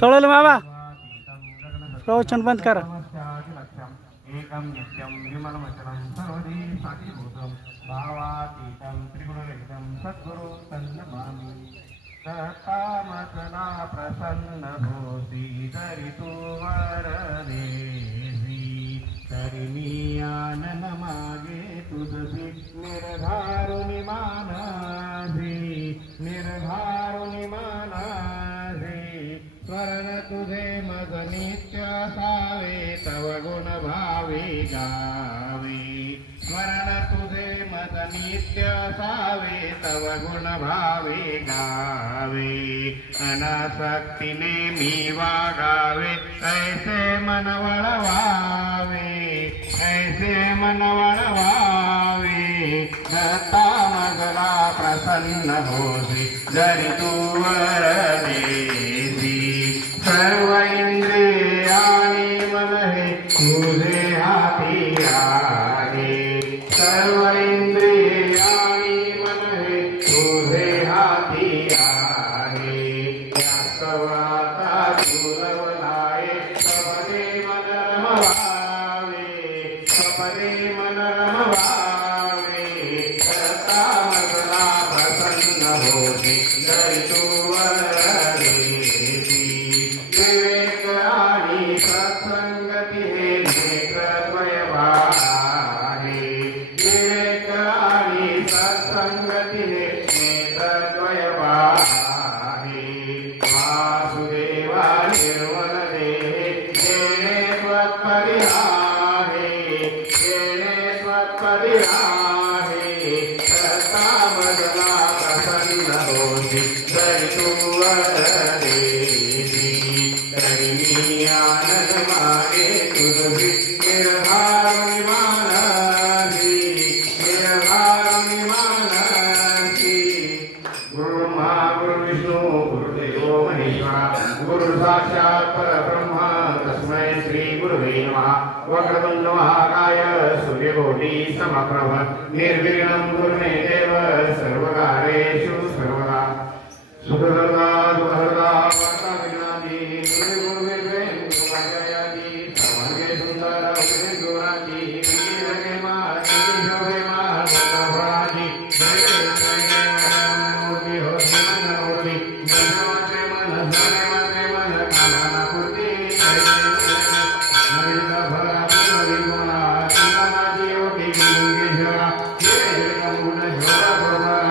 तळवले बाबा प्रवचन बंद करा. एकं नित्यं विमलमचलं सर्वदी साक्षीभूतं भावातीतं त्रिगुणरहितं सद्गुरु तन्नमामि. सत्तामकला प्रसन्न होसी तरी तू वरदेसी तरी मी आनन मागे तुझी निर्धारुनि मानसी निर्धारुनि मानसी. स्वर्ण तुझे मज नित्य सावे तव गुण भावी गावे. स्वर्ण तुझे मज नित्य सावे तव गुण भावी गावे. अनासक्तीने मी वागावे ऐसे मन वळवावे ऐसे मन वळवावे. दत्ता मगला प्रसन्न होसी जरी तू वरदेसी. सर्व इंद्रियाणी मन हे तुझे हाती आहे. सर्व इंद्रियाणी मन हे तुझे हाती आहे. आता तुलवलाये सपदे मन रमवावे सपदे मन रमवावे. दत्ता मगला प्रसन्न होसी जरी तू वरदेसी. विवेक आणि सत्संगती हे नेत्रद्वय वाहे. विवेक आणि सत्संगती हे नेत्रद्वय वाहे. वासुदेवा निर्मल देहे जेणे त्वत्परिहारे जेणे त्वत्परिहारे. दत्ता मगला प्रसन्न होसी जरी तू वरदेसी. तरी मी आनंद मागे तुझी निर्धारुनि मानसी निर्धारुनि मानसी. गुरुर्ब्रह्मा गुरुर्विष्णू गुरुदेवो महेश्वरा गुरु साक्षात् परब्रह्म तस्मै श्री गुरुवे नमः. वक्रतुंड महाकाय सूर्यकोटि समप्रभ निर्विघ्नं कुरु मे देव सर्वकार्येषु सर्वदा. सुखदर्दा दुःखदर्दा वार्ता विघ्नादि गुरुर्वेद वाजयादि सर्वांगे सुंदर गुणादि वीरगे माहि शोभे महाभक्तभरादि. जय जय मूर्ति हो मूर्ति जय मन जय मन कामना पूर्ति. जय नवीन भरा विमला चिंतनादि ओटी गुंगेश्वरा. जय जय गुण झोरा गोबरा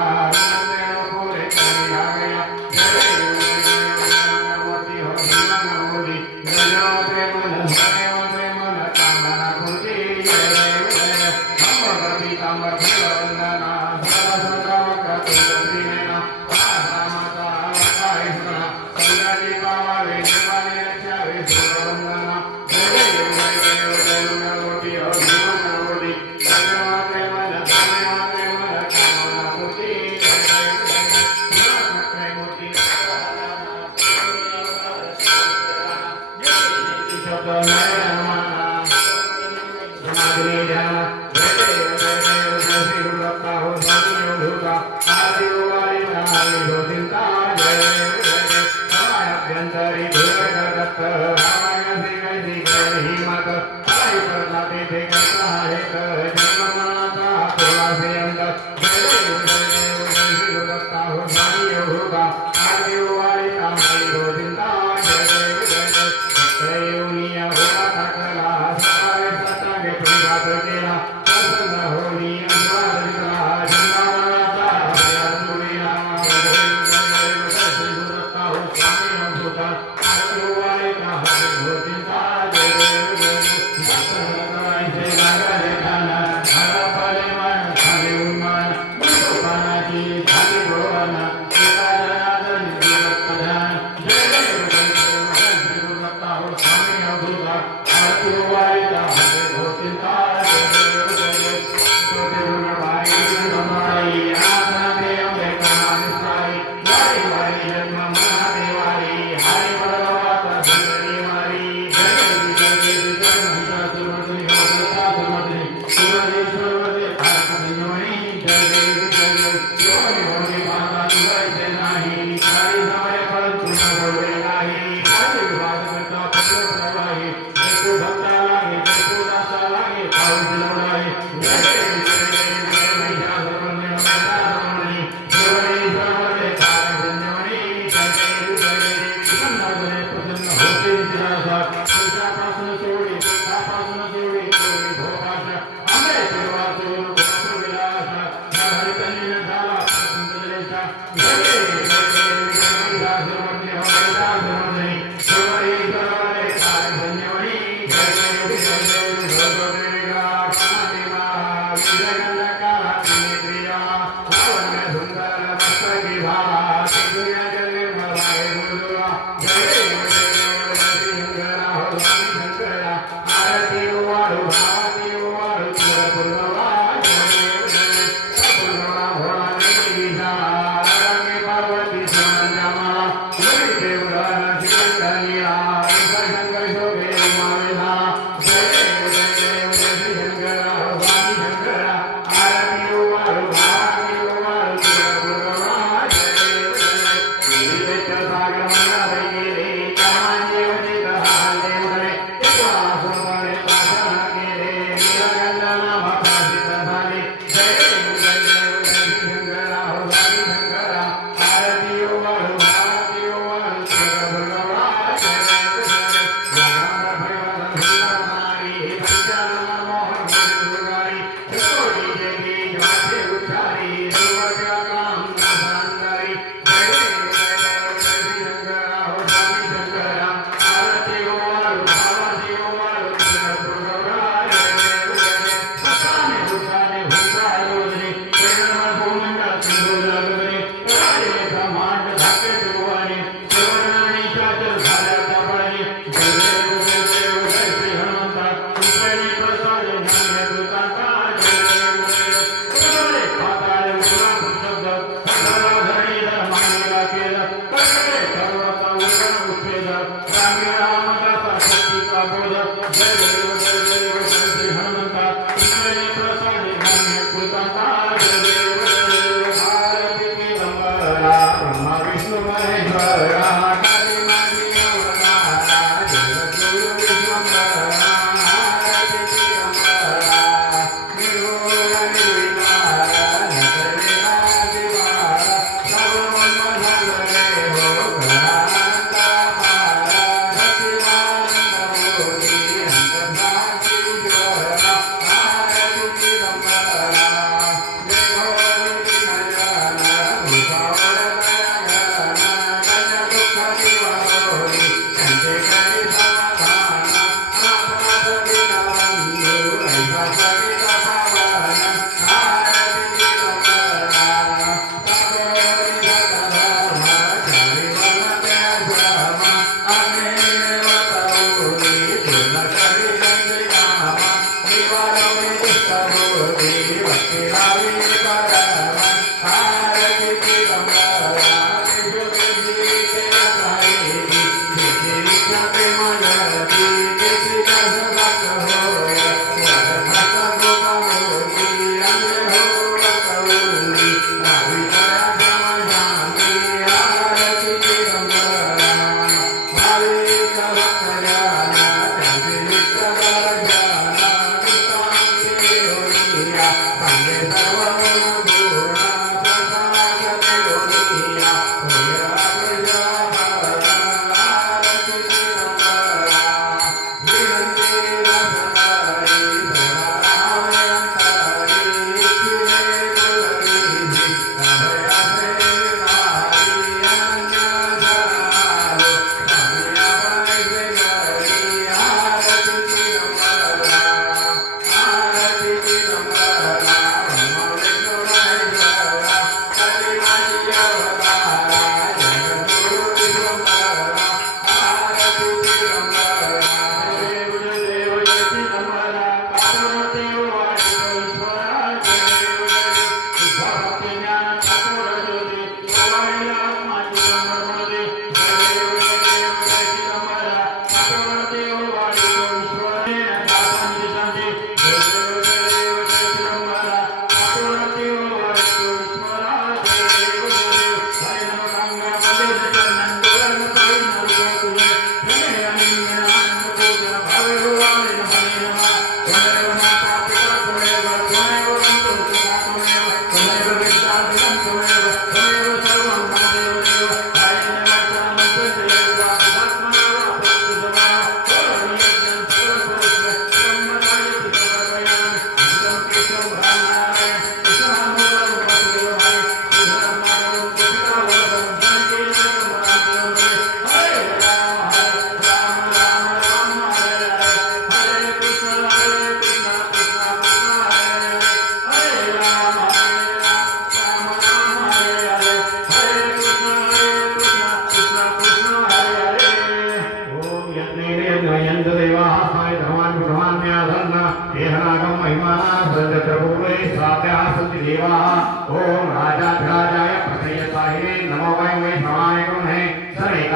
Jai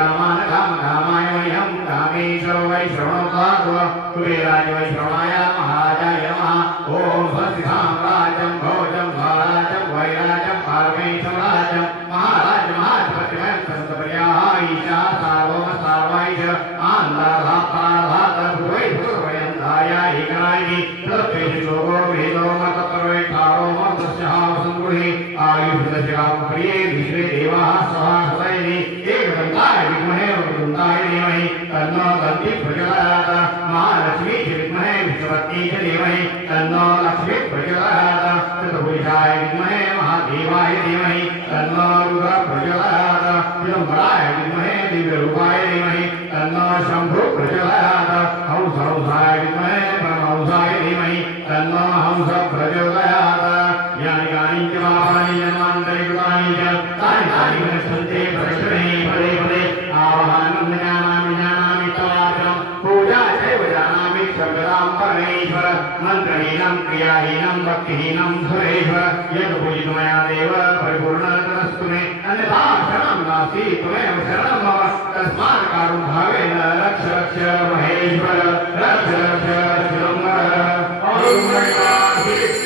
कामान काम कामाय मह्यं कामेश्वर वै श्रवणोपादो कुबेराय वै श्रवणाय महाराजाय नमः ओम स्वस्ति साम्राज्यं भोजं महाराजं वैराजं पारमेश्वराजं महाराज महाधिपतिमयं संतपर्याः ईशा सार्वम सार्वाईश आन्दाधापाधात भुवै भुवयन्ताय एकनायि तत्तेषु लोको वेदो मतपर्वै थारो मर्दस्यः संगुहि आयुर्दशकाम प्रिये विश्वे देवाः सहा सदैनि एकदन्ताय विद्महे वक्रतुण्डाय धीमहि तन्नो दन्ति प्रचोदयात् महालक्ष्मी च विद्महे विश्ववती च धीमहि तन्नो लक्ष्मी प्रचोदयात् चतुर्भुजाय विद्महे महादेवाय धीमहि तन्नो रुद्रः प्रचोदयात् चिदम्बराय विद्महे दिव्यरूपाय धीमहि तन्नो शम्भुः प्रचोदयात् हंसाय विद्महे परमहंसाय धीमहि तन्नो हंसः प्रचोदयात् यानि यानि च पापानि जन्मान्तरे कृतानि च तानि तानि विनश्यन्ते प्रश्ने पदे पदे आवाहनं जानामि तवाचनं पूजा चैव जानामि सर्वदां परमेश्वर मन्त्रहीनं क्रियाहीनं भक्तिहीनं सुरेश्वर यद् पूजितो मया देव परिपूर्णतरस्तु मे अन्यथा शरणं नास्ति त्वमेव शरणं मम तस्मात् कारुण्यभावेन रक्ष रक्ष महेश्वर रक्ष रक्ष शिवम्बर ॐ नमः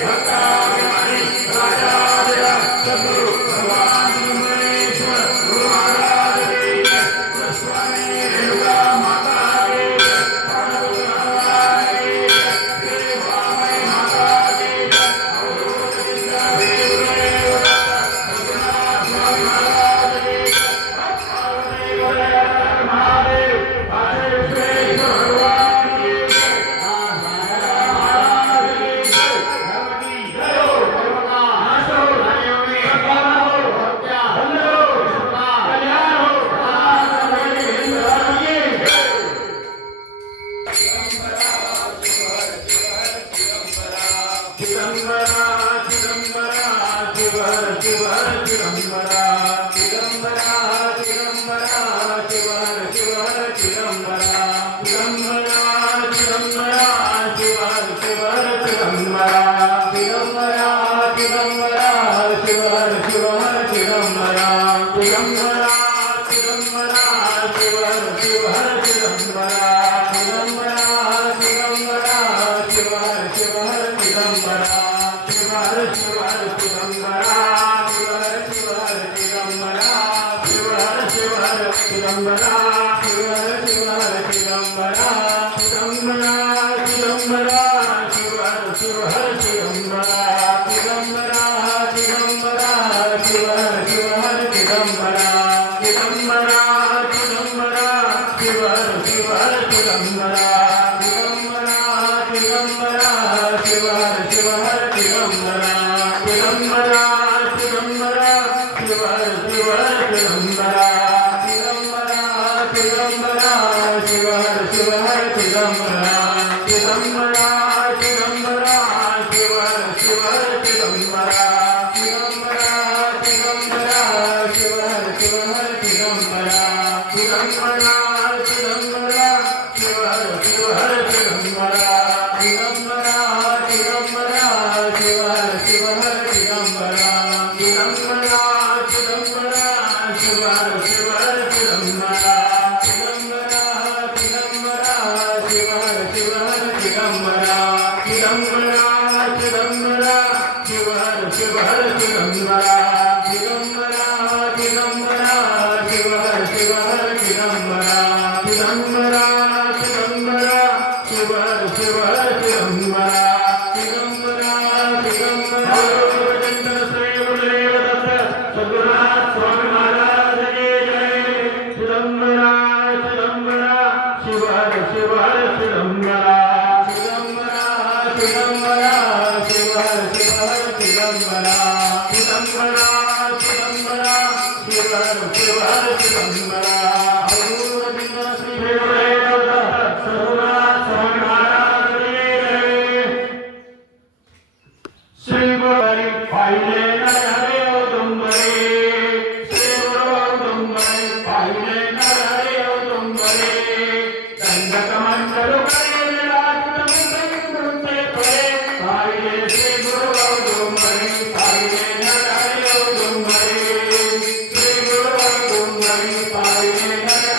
भक्ताभिमानी राजाधिराज सद्गुरु भगवान महेश्वर गुरु महाराज की जय स्वामी रेणुका माता की जय पार्वती की जय देवामय माता की जय अवधूत देव रघुनाथ स्वामी महाराज की जय पार्वती महादेव पार्वती विश्वेश्वर भगवान की जय महाराज की जय भगवती जयो भगवता नाशो रानियों में भगवान हो हत्या बंदो विश्वता कल्याण हो प्रसाद भगवती हिंद की जय चिदंबरा चिदंबरा शिवर शिवर चिदंबरा चिदंबरा चिदंबरा शिवर शिवर चिदंबरा चिदंबरा चिदंबरा शिवर शिवर चिदंबरा चिदंबरा चिदंबरा शिवर शिवर चिदंबरा चिदंबरा चिदंबरा शिवर शिवर चिदंबरा चिदंबरा चिदंबरा शिवर शिवर चिदंबरा शिवर शिवर चिदंबरा शिवर शिवर चिदंबरा शिवर शिवर चिदंबरा शिवर शिवर चिदंबरा चिदंबरा चिदंबरा शिवर शिवर चिदंबरा चिदंबरा चिदंबरा शिवर शिवर चिदंबरा चिदंबरा चिदंबरा शिवर शिवर चिदंबरा चिदंबरा चिदंबरा शिवर शिवर चिदंबरा चिदंबरा चिदंबरा शिवर शिवर चिदंबरा चिदंबरा चिदंबरा शिवर शिवर चिदंबरा चिदंबरा चिदंबरा शिवर शिवर चिदंबरा चिदंबरा चिदंबरा शिवर शिवर चिदंबरा चिदंबरा चिदंबरा शिवर शिवर चिदंबरा चिदंबरा चिदंबरा शिवर शिवर चिदंबरा चिदंबरा चिदंबरा शिवर शिवर चिदंबरा चिदंबरा चिदंबरा शिवर शिवर चिदंबरा चिदंबरा चिदंबरा शिवर शिवर चिदंबरा चिदंबरा चिदंबरा शिवर शिवर चिदंबरा चिदंबरा चिदंबरा शिवर शिवर चिदंबरा चिदंबरा चिदंबरा चंद्र श्री गुरुदेव दत्त सद्गुरुनाथ स्वामी महाराज की जय चिदंबरा चिदंबरा शिवर शिवर चिदंबरा चिदंबरा चिदंबरा शिवर शिवर चिदंबरा चिदंबरा चिदंबरा शिवर शिवर चिदंबरा अवधूत श्री गुरुदेव दत्त सद्गुरुनाथ स्वामी महाराज की जय श्री गुरु पाहिले नरे औदुंबरे श्री गुरु औदुंबरे पाहिले नरे औदुंबरे दंडक मंडल करे राजतम संकुंते परे पाहिले श्री गुरु औदुंबरे पाहिले नरे औदुंबरे श्री गुरु औदुंबरे पाहिले नरे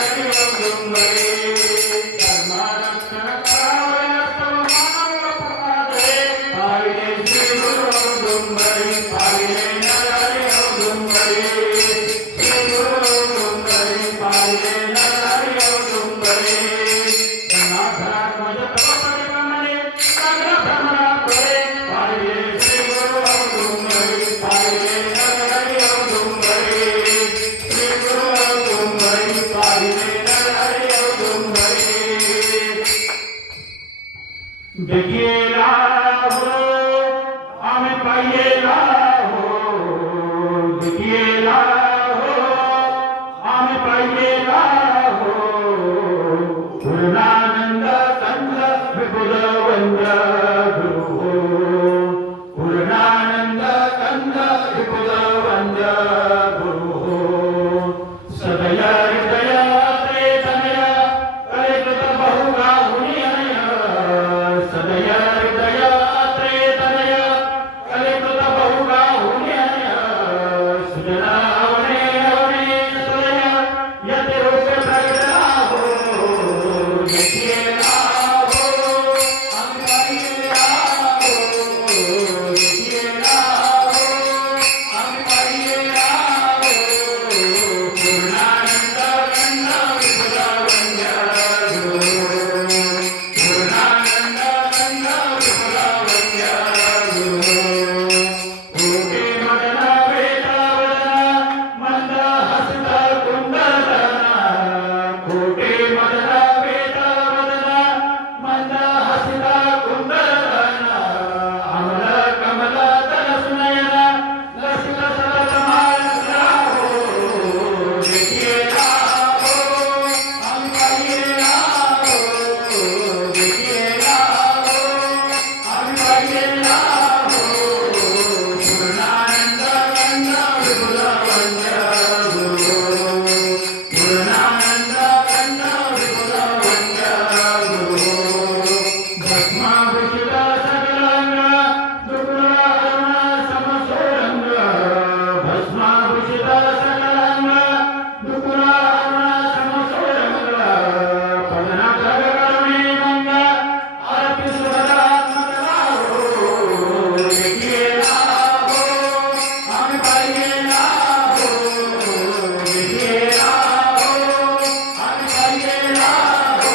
देखिएला हो आम्ही पाहिजेला हो देखिएला हो आम्ही पाहिजेला हो पूर्णानंद संत विपुल वंद गुरु हो पूर्णानंद संत विपुल वंद गुरु हो सदय हृदय प्रेतनय कलिकृत बहुगा हुनियनय सदय हृदय प्रेतनय कलिकृत बहुगा हुनियनय सुजनावने अवने सदय यति रूप प्रगटा हो देखिएला हो हम पाहिजेला हो देखिएला हो हम पाहिजेला हो पूर्णानंद कंद विपुल वंद गुरु पूर्णानंद कंद विपुल वंद गुरु कोटी मदन वेदावदन मंद हस्त कुंडलना कोटी मदन वेदावदन मंद हस्त कुंडलना अमल कमल दल सुनयन लसित सलत मालना हो देखिएला हो हम पाहिजेला हो देखिएला हो हम पाहिजेला हो पूर्णानंद कंद विपुल वंद गुरु पूर्णानंद कंद विपुल वंद गुरु भस्माभूषित सकलांग दुर्गुण अरुण समसोरंग भस्माभूषित सकलांग दुर्गुण अरुण समसोरंग पदना करुणे मंग आरती सुभदात्मकला हो देखिएला हो हम पाहिजेला हो देखिएला हो हम पाहिजेला हो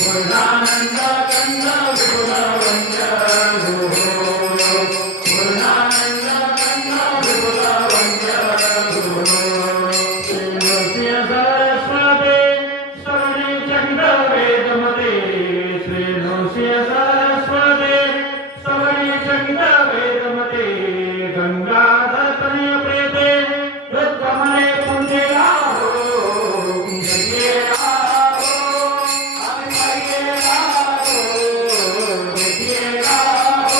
पूर्णानंद कंद विपुल वंद गुरु पूर्णानंद कंद विपुल वंद गुरु श्री सरस्वती सरणी चंद्र वेदमते श्री नृसिंह सरस्वती सरणी चंद्र वेदमते गंगाधर तनय प्रेते रुद्रमणे पुंजेला हो देखिएला हो हम पाहिजेला हो देखिएला हो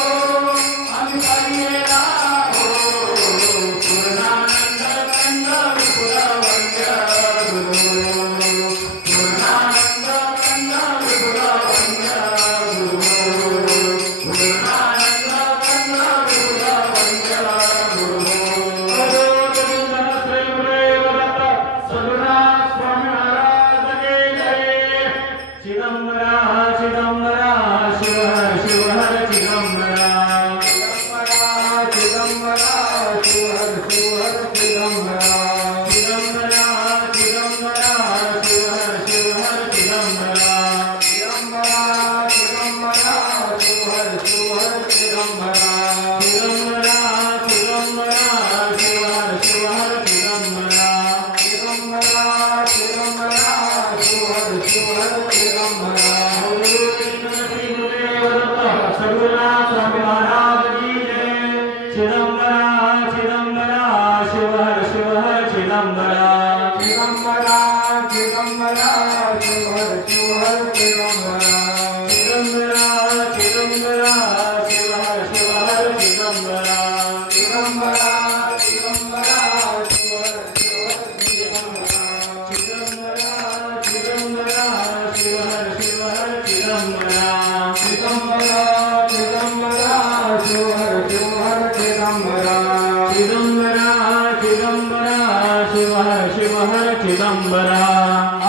हम पाहिजेला हो पूर्णानंद कंद विपुल वंद गुरु पूर्णानंद कंद विपुल वंद गुरु पूर्णानंद कंद विपुल वंद गुरु गोविंद श्री गुरुदेव दत्त सद्गुणा स्वामी महाराज की जय चिदंबरा चिदंबरा शिव हर शिव हर चिदंबरा चिदंबरा शिव हर शिव हर चिदंबरा चिदंबरा चिदंबरा शिव हर शिव हर चिदंबरा चिदंबरा चिदंबरा शिव हर शिव हर चिदंबरा चिदंबरा चिदंबरा शिव हर शिव हर चिदंबरा चिदंबरा चिदंबरा शिव हर शिव हर चिदंबरा श्री गुरुदेव दत्त सद्गुणा स्वामी महाराज की जय चिदंबरा चिदंबरा शिव हर चिदंबरा चिदंबरा चिदंबरा शिव हर चिदंबरा चिदंबरा चिदंबरा शिव हर चिदंबरा चिदंबरा चिदंबरा शिव हर चिदंबरा चिदंबरा चिदंबरा शिव हर चिदंबरा चिदंबरा चिदंबरा शिव हर चिदंबरा चिदंबरा चिदंबरा शिव हर हर चिदंबरा.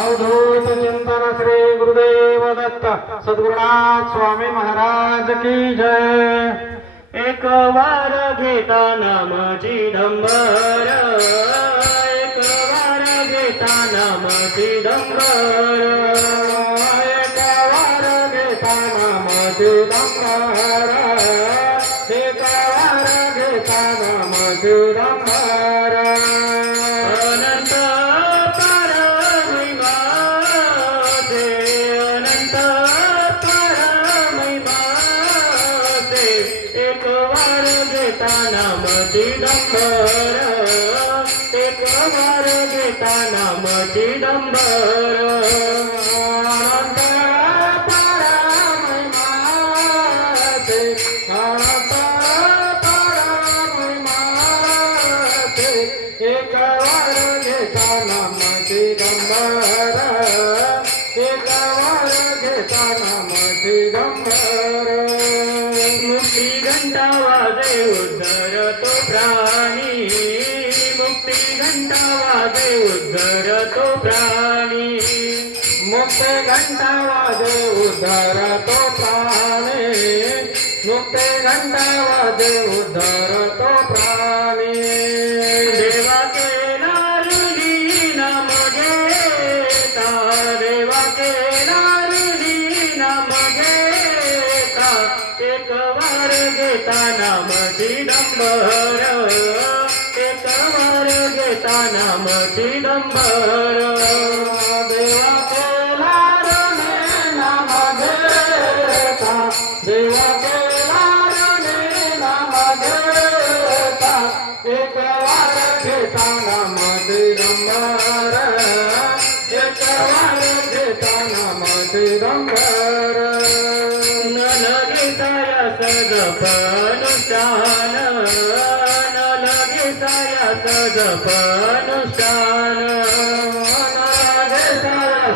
अवधूत चिंतन श्री गुरुदेव दत्त सद्गुरुनाथ स्वामी महाराज की जय. एक वार घेता नाम चिदंबर. एक वार घेता नाम चिदंबर. एक वार घेता नाम चिदंबर. एक वार घेता नाम चिदंबर. अनंत परमहिमा ते. अनंत परमहिमा ते. एक वार घेता नाम चिदंबर. एक वार घेता नाम चिदंबर. अनंत परमहिमा ते. अनंत परमहिमा ते. एक वार घेता नाम चिदंबर. एक वार घेता नाम चिदंबर. मुक्ती घंटा वाजे उद्धर तो प्राणी. मुक्ती घंटा वाजे उद्धर तो प्राणी. मुक्त घंटा वाजे उद्धर तो प्राणी. मुक्त घंटा वाजे उद्धर तो प्राणी. देवा केला हृदी नाम घेता. देवा केला हृदी नाम घेता. एक वार घेता नाम चिदंबर. एक वार घेता नाम चिदंबर. देवा केला रे नाम घेता. देवा केला रे नाम घेता. एक वार घेता नाम चिदंबर. एक वार घेता नाम चिदंबर. न लगेताया सजपनुष्ठान. न लगेताया सजपनुष्ठान.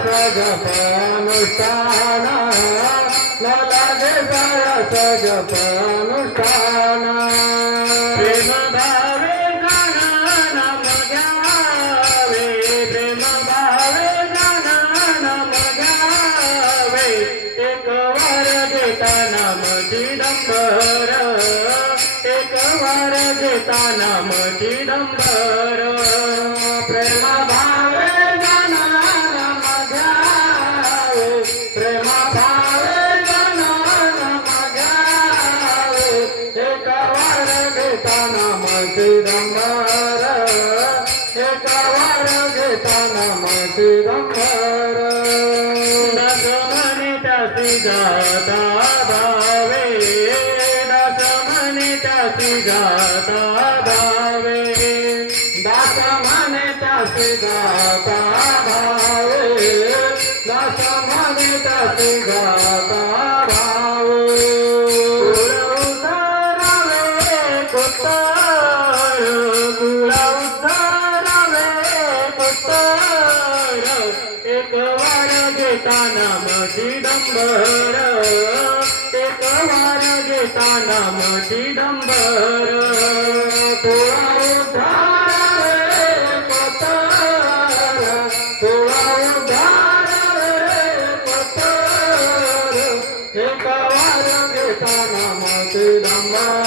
सजपनुष्ठान. न लागे सजपनुष्ठान. प्रेम भावे गाना नाम घ्यावे. प्रेम भावे गाना नाम घ्यावे. एक वार घेता नाम चिदंबर. एक वार घेता नाम चिदंबर. प्रेम भावे गाना नाम घ्यावे. प्रेम भावे गाना नाम घ्यावे. एक वार घेता नाम चिदंबर. एक वार घेता नाम चिदंबर. दास म्हणे त्यासी जाता भावे. दास म्हणे त्यासी जाता भावे. दास म्हणे त्यासी गाता भावे. दास म्हणे त्यासी गाता भावे. गुळ उतरावे कोतर. गुळ उतरावे कोतर. एक वार घेता नाम चिदंबर. एक वार घेता नाम चिदंबर. तुळा उद्धार रे कोतर. तुळा उद्धार रे कोतर. एक वार घेता नाम चिदंबर.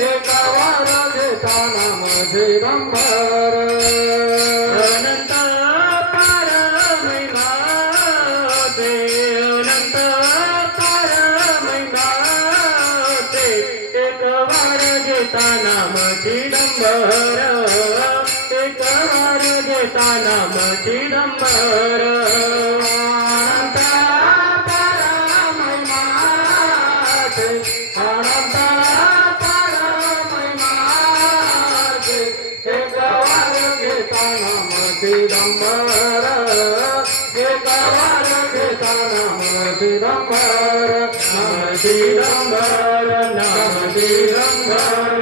एक वार घेता नाम चिदंबर. अनंत परमहिमा ते. अनंत परमहिमा ते. एक वार घेता नाम चिदंबर. एक वार घेता नाम चिदंबर. अनंत परमहिमा ते. अनंत परमहिमा ते. एक वार घेता नाम चिदंबर. एक वार घेता नाम चिदंबर. नाम चिदंबर. नाम चिदंबर.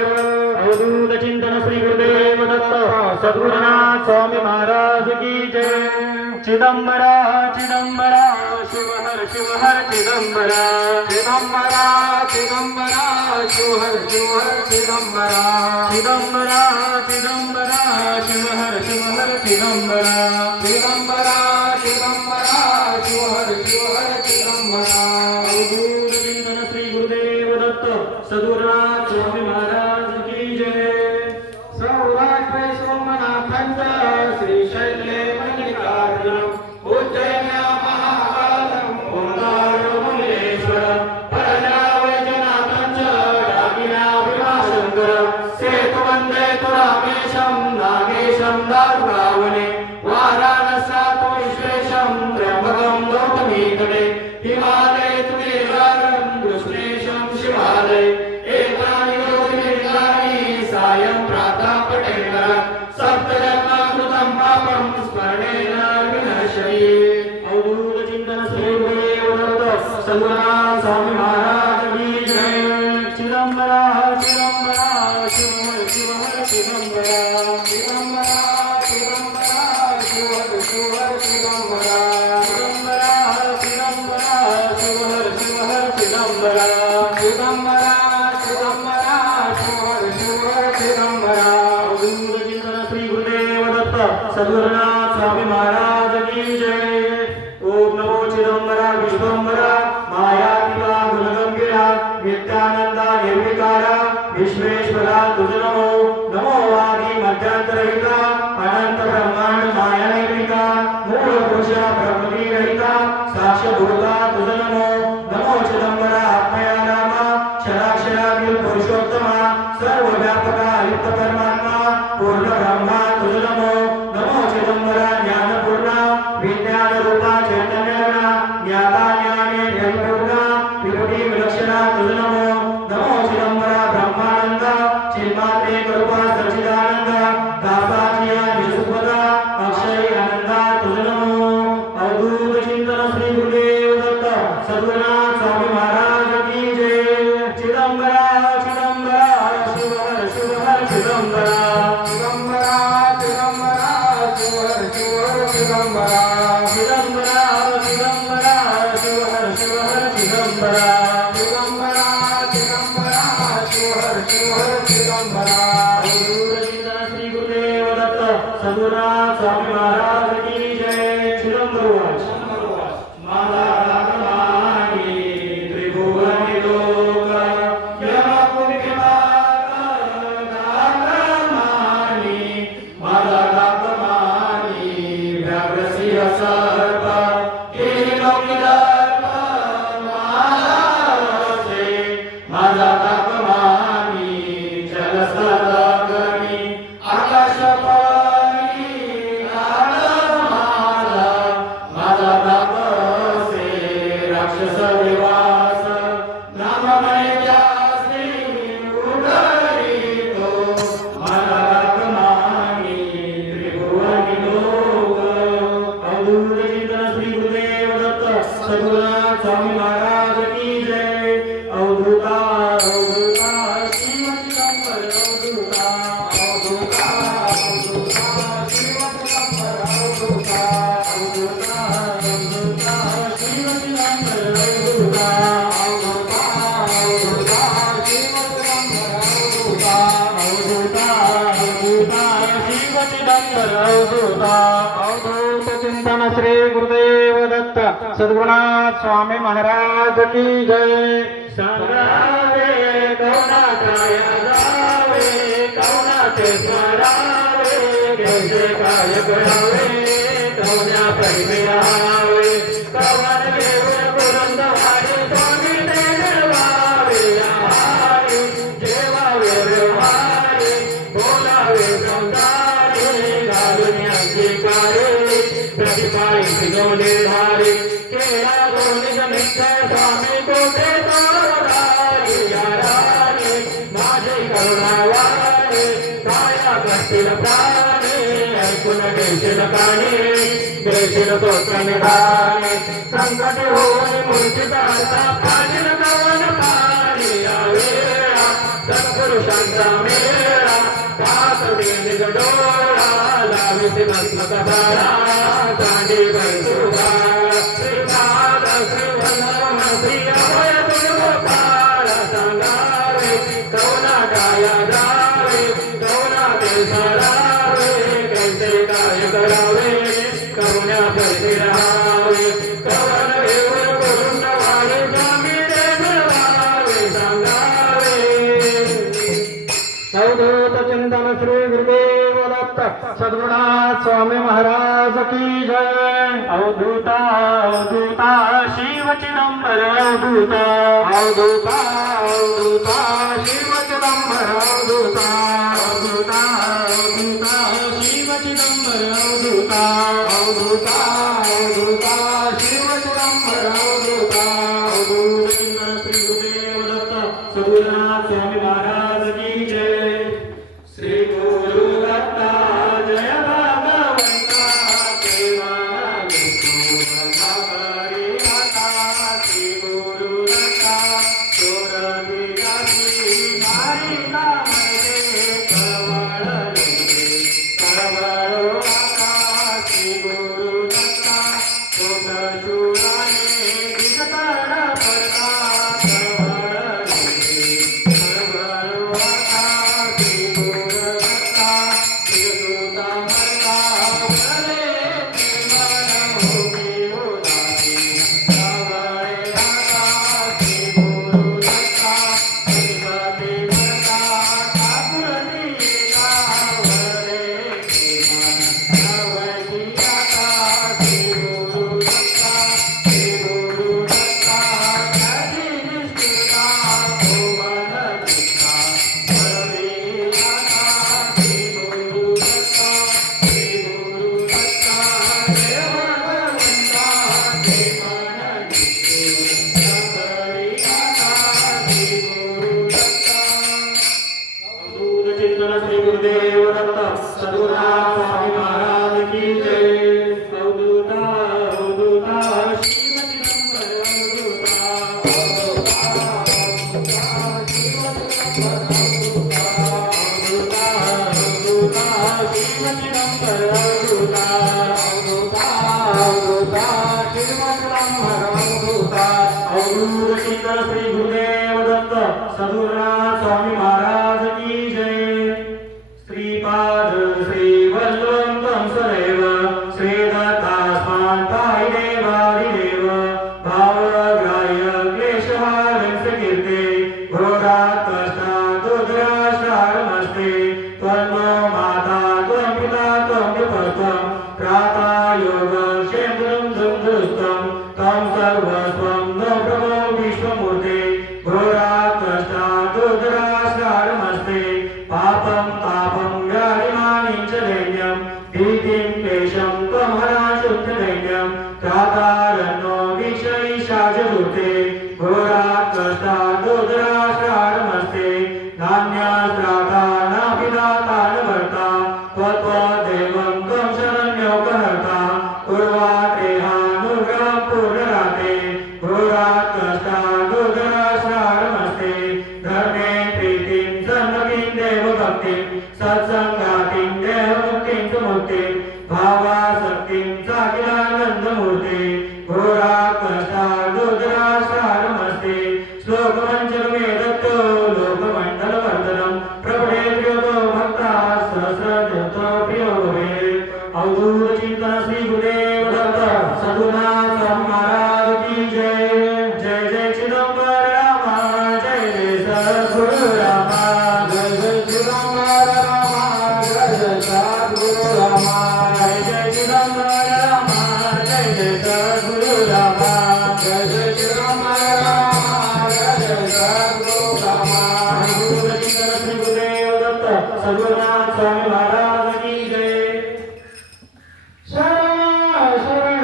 अवधूत चिंतन श्री गुरुदेव दत्त सद्गुरुनाथ स्वामी महाराज की जय चिदंबरा चिदंबरा शिव हर चिदंबरा चिदंबरा चिदंबरा शिव हर चिदंबरा चिदंबरा चिदंबरा शिव हर चिदंबरा चिदंबरा चिदंबरा शिव हर चिदंबरा अवधूत चिंतन श्री गुरुदेव दत्त सद्गुरुनाथ स्वामी महाराज की जय सौराष्ट्र सोमनाथांचा श्रीशैल्य मल्लिकार्जुनम उज्जैन्या महाकालम ओंकारमंगलेश्वरम परजा वैजनाथांचा डाकिना भीमाशंकर सेतुवंदे तुरामेशम नागेशम दारुकावने वाराणसातो विश्वेशम त्र्यंबकम गौतमीतटे हिमालय तुगेगारम कृष्णेशम शिवालय एतानि ज्योतिर्लिंगानि सायं प्रातः पठेतर सप्तजन्माकृतं पापं स्मरणेन विनश्यति अवधूत चिंतन श्री गुरुदेव दत्त सद्गुरुनाथ स्वामी महाराज की जय चिदंबरा चिदंबरा शिव हर चिदंबरा चिदंबरा चिदंबरा शिव हर चिदंबरा चिदंबरा चिदंबरा शिव हर चिदंबरा चिदंबरा चिदंबरा शिव हर चिदंबरा अवधूत चिंतन श्री गुरुदेव दत्त सद्गुरुनाथ स्वामी महाराज की जय ओम नमो चिदंबरा विश्वंबरा मायातीता गुणगंभीरा नित्यानंदा निर्विकारा विश्वेश्वरा तुझ नमो नमो आदि मध्यांतरहिता अनंत ब्रह्मांड माया निर्विका मूळ पुरुष ब्रह्मती रहिता साक्षभूता तुझ नमो नमो चिदंबरा आत्मया नामा क्षराक्षरातील पुरुषोत्तमा सर्व व्यापका युक्त परमात्मा पूर्ण ब्रह्मा तुझ नमो नमो चिदंबरा ज्ञानपूर्णा विज्ञान रूपा चैतन्यगणा ज्ञाता ज्ञाने निर्गुणा विभूती विलक्षणा तुझ नमो नमो चिदंबरा ब्रह्मानंद चिन्मात्रे करूपा सच्चिदानंद दासाचिया निसुपदा अक्षय आनंदा तुझ नमो अवधूत चिंतन श्री गुरुदेव दत्त सद्गुरुनाथ स्वामी महाराज की जय चिदंबरा चिदंबरा शिव हर चिदंबरा चिदंबरा चिदंबरा शिव हर चिदंबरा चिदंबरा चिदंबरा शिव हर चिदंबरा चिदंबरा चिदंबरा शिव हर चिदंबरा अवधूत चिंतन श्री गुरुदेव दत्त सद्गुरुनाथ स्वामी महाराज की जय चिदंबरवास माला रागमानी त्रिभुवनि लोक यमकुमिमानी माला रागमानी व्याघ्रसिंह सर्प केलोकिदर्प मालासे माला रागमानी जलस्थलगमी आकाशपाणी नादमाला माला रागसे राक्षस निवास नाममय जास्ति उदरितो माला रागमानी त्रिभुवनि लोक अवधूत चिंतन श्री गुरुदेव दत्त सद्गुरुनाथ स्वामी महाराज की जय अवधूता अवधूता शिव चिदंबर अवधूता अवधूता अवधूता शिव चिदंबर अवधूता अवधूता अवधूता शिव चिदंबर अवधूता अवधूता अवधूता शिव चिदंबर अवधूता अवधूता अवधूता शिव चिदंबर अवधूता अवधूत चिंतन श्री गुरुदेव दत्त सद्गुरुनाथ स्वामी महाराज की जय सांगावे कौनाकाय जावे कौनाचे स्मरावे कैसे काय करावे कौन्या परिमिरावे कवन घेऊन पुरंदवारी स्वामी देवावे आहारी जेवावे व्यवहारी बोलावे संसारी घालून अंगीकारे प्रतिपाळी भिजवले धारे केला दोन्ही जमित्र स्वामी कोठे तोडारी याराने माझे करुणावारे काया कसतील प्राणे ऐकून देशील काने देशील स्तोत्र निधाने संकट होऊन मूर्ती काढता पाणी नवन पाणी यावेळा सत्पुरुषांचा मेळा पाच तिंदी गडोळा लाविते भस्म कपाळा चांदी भरतुळा श्रीपाद श्रीवल्लभ श्री अभय गुरुगोपाळ सांगावे करुणा काया जावे करुणा ते सरावे कैसे काय करावे करुणा प्रति राहावे कवन घेऊन करुण वाढे जामीने मिळवावे सांगावे अवधूत चिंतन श्री गुरुदेव दत्त सद्गुरुनाथ स्वामी महाराज की जय अवधूता अवधूता शिव चिदंबर अवधूता अवधूता अवधूता शिव चिदंबर अवधूता अवधूता अवधूता शिव चिदंबर अवधूता अवधूता अवधूता शिव चिदंबर अवधूता अवधूत चिंतन श्री गुरुदेव दत्त सद्गुरुनाथ स्वामी महाराज की जय श्री गुरु दत्ता जय भगवंता केवल हरि माता श्री गुरु दत्ता सोरगी राशी मारी कामरे करवळो माता श्री गुरु दत्ता सोत शूराने दिसतड पडता करवळो माता श्री गुरु दत्ता शिवदूता मरता वरले मन होगी उदासी करवळे माता श्री गुरु दत्ता श्रीपती मरता ठाकुरनी एका वरले मन नवकी आता श्री गुरु दत्ता श्री गुरु दत्ता जगी निष्ठुता भुवन दिसता वरले आता श्री गुरु दत्ता श्री गुरु दत्ता जय भगवंता जय मन निष्ठुर सकळी आता श्री गुरु दत्ता अवधूत चिंतन श्री गुरुदेव दत्त सद्गुरुनाथ स्वामी महाराज की जय अवधूता अवधूता शिव चिदंबर अवधूता अवधूता अवधूता शिव चिदंबर अवधूता अवधूता अवधूता शिव चिदंबर अवधूता अवधूता अवधूता शिव चिदंबर अवधूता अवधूत चिंतन श्री गुरुदेव दत्त सद्गुरुनाथ स्वामी महाराज की जय श्रीपाद श्रीवल्लभं सदैव श्रीदत्तास्मान् पाहि देवादिदेव भावग्राह्य क्लेशहारस्य कीर्ते घोरात् कष्टात् दुर्दशारमस्ते त्वन्नो माता त्वं पिता त्वं विभस्त्वं प्रातः क्षेत्रं दुर्दुष्टं तं सर्वस्वं नो प्रभो विश्वमूर्ते घोरात् कष्टात् दुर्दशारमस्ते पापं तापं व्याधिमानिं च दैन्यं भीतिं क्लेशं त्वं हरा शुद्धदैन्यं त्रातारण्यो विषयिषाचतुर्थे घोरात् कष्टात् दुर्दशारमस्ते नान्यस्त्राता न विधाता न भर्ता त्वत्वदेवं त्वं शरण्योपहर्ता पूर्वात्रेहानुग्रहं पूर्णराते घोरात् कष्टात् दुर्दशारमस्ते धर्मे प्रीतिं सन्मतिं देवभक्तिं सत्संगातिं देवमुक्तिं च मुक्तिं भावासक्तिं साखिलानन्दमूर्ते घोरात् कष्टात् दुर्दशारमस्ते श्लोकपञ्चकमे दत्तो लोकमण्डलवर्धनं प्रभुते प्रियो भक्ता सहस्रदेवतो प्रियो भवेत् अवधूत चिंतन श्री गुरुदेव दत्त सद्गुरुनाथ स्वामी महाराज की जय जय जय चिदंबर रामा जय जय सद्गुरु रामा जय जय चिदंबर रामा जय जय सद्गुरु रामा जय जय चिदंबर रामा जय जय सद्गुरु रामा जय जय चिदंबर रामा जय जय सद्गुरु रामा अवधूत चिंतन श्री गुरुदेव दत्त सद्गुरुनाथ स्वामी महाराज की जय शरण शरण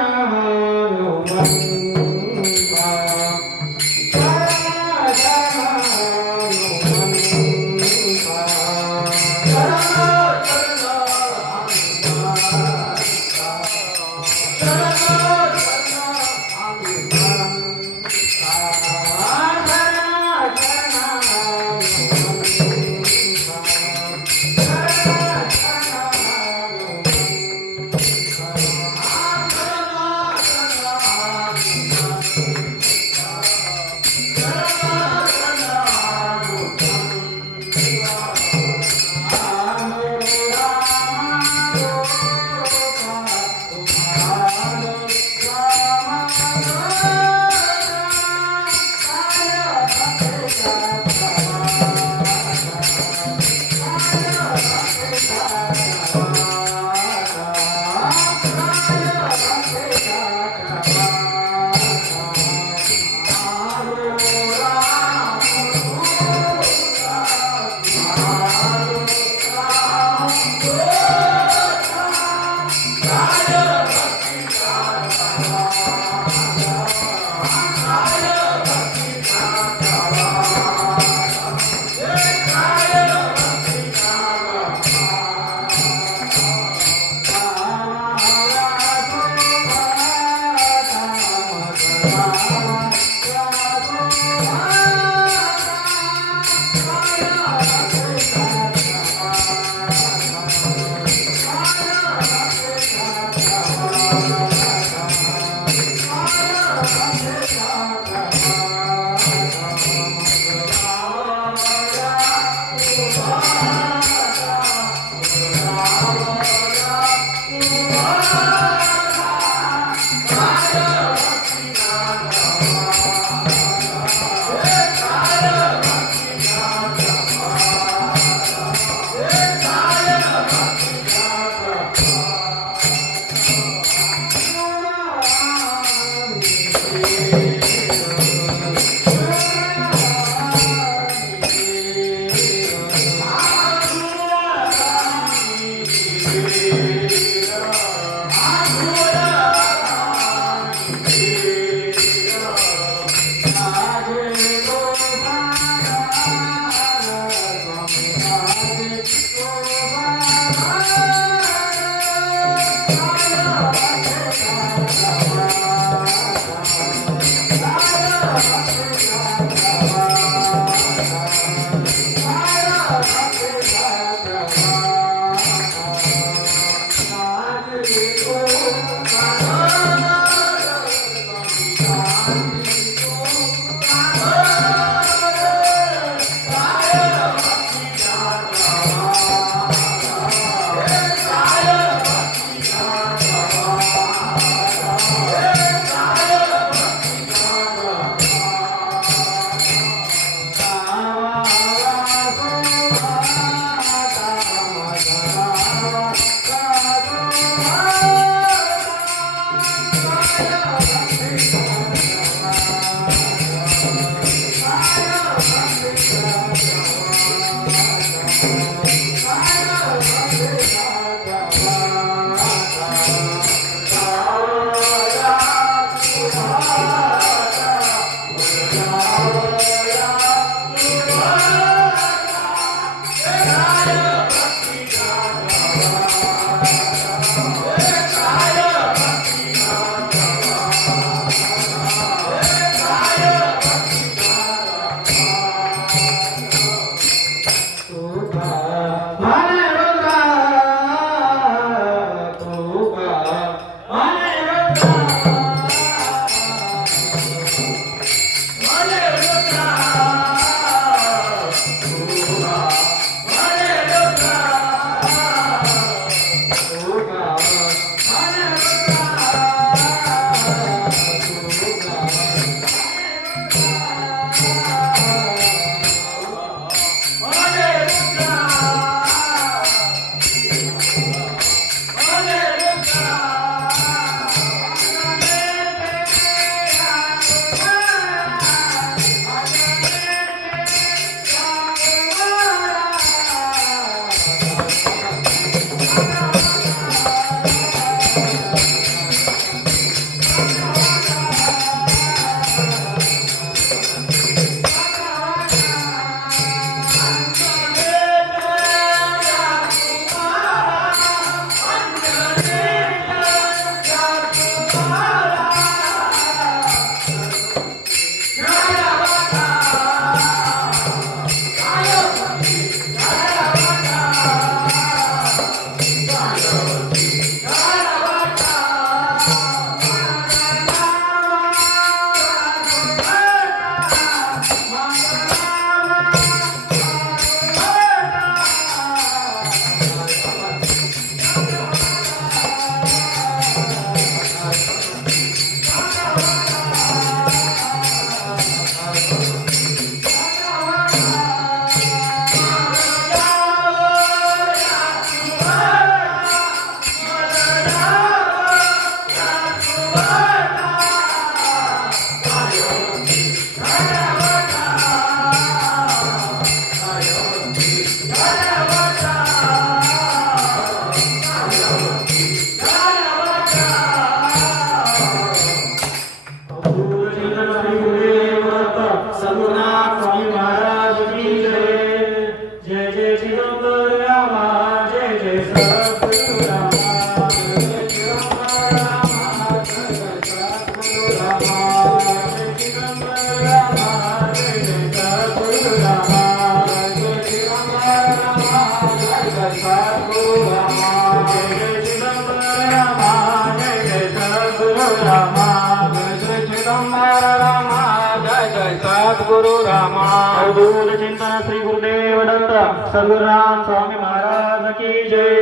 सद्गुरु रामा अवधूत चिंतन श्री गुरुदेव दत्त सद्गुरुराम स्वामी महाराज की जय।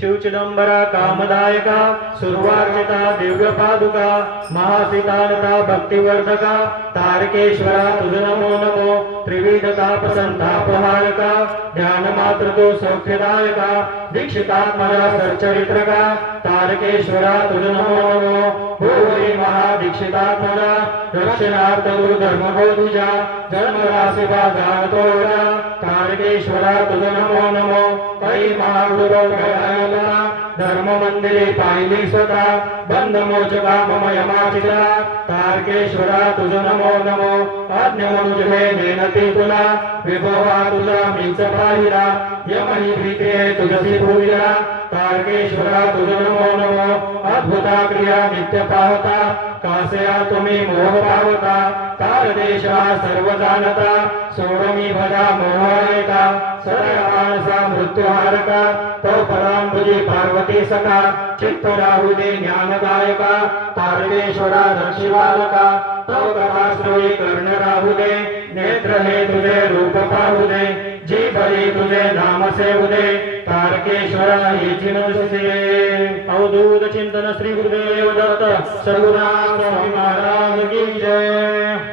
शिव चिदंबरा कामदायका सुरवार्चिता दिव्य पादुका महासितानता भक्तिवर्धका तारकेश्वरा तुझ नमो नमो त्रिविध ताप संतापहारका ध्यान मात्र तो सौख्यदायका दीक्षितात्मजा सच्चरित्रका तारकेश्वरा तुझ नमो नमो होरी महादीक्षितात्मजा रक्षणार्थ गुरु धर्म बोधुजा जन्मराशिवा जानतोरा तारकेश्वरा तुझ नमो नमो पै महागुरो धर्म मंदिरे पाहिली स्वतः बंद मोचका मम यमाचिता तारकेश्वरा तुझ नमो नमो आज्ञमनुजहे नेनती तुला विभवा तुझा मीच पाहिला यमही भीते तुझसी भूविला तारकेश्वरा तुझ नमो नमो अद्भुता क्रिया नित्य पाहता कासया तुम्ही मोह पावता काल देश हा सर्व जाणता सोडमी भजा मोहयता सदय माणसा मृत्यूहारका तो परांबुजी पार्वती सखा चित्त राहू दे ज्ञानदायका पारमेश्वरा रक्षिबालका तो प्रभास्रोई कर्ण राहू दे नेत्र हे तुझे रूप पाहू दे जी बरी तुझे नाम सेवू दे तारकेश्वरा ही चिनुषे अवधूत चिंतन श्री गुरुदेव दत्त सद्गुरुनाथ स्वामी महाराज की जय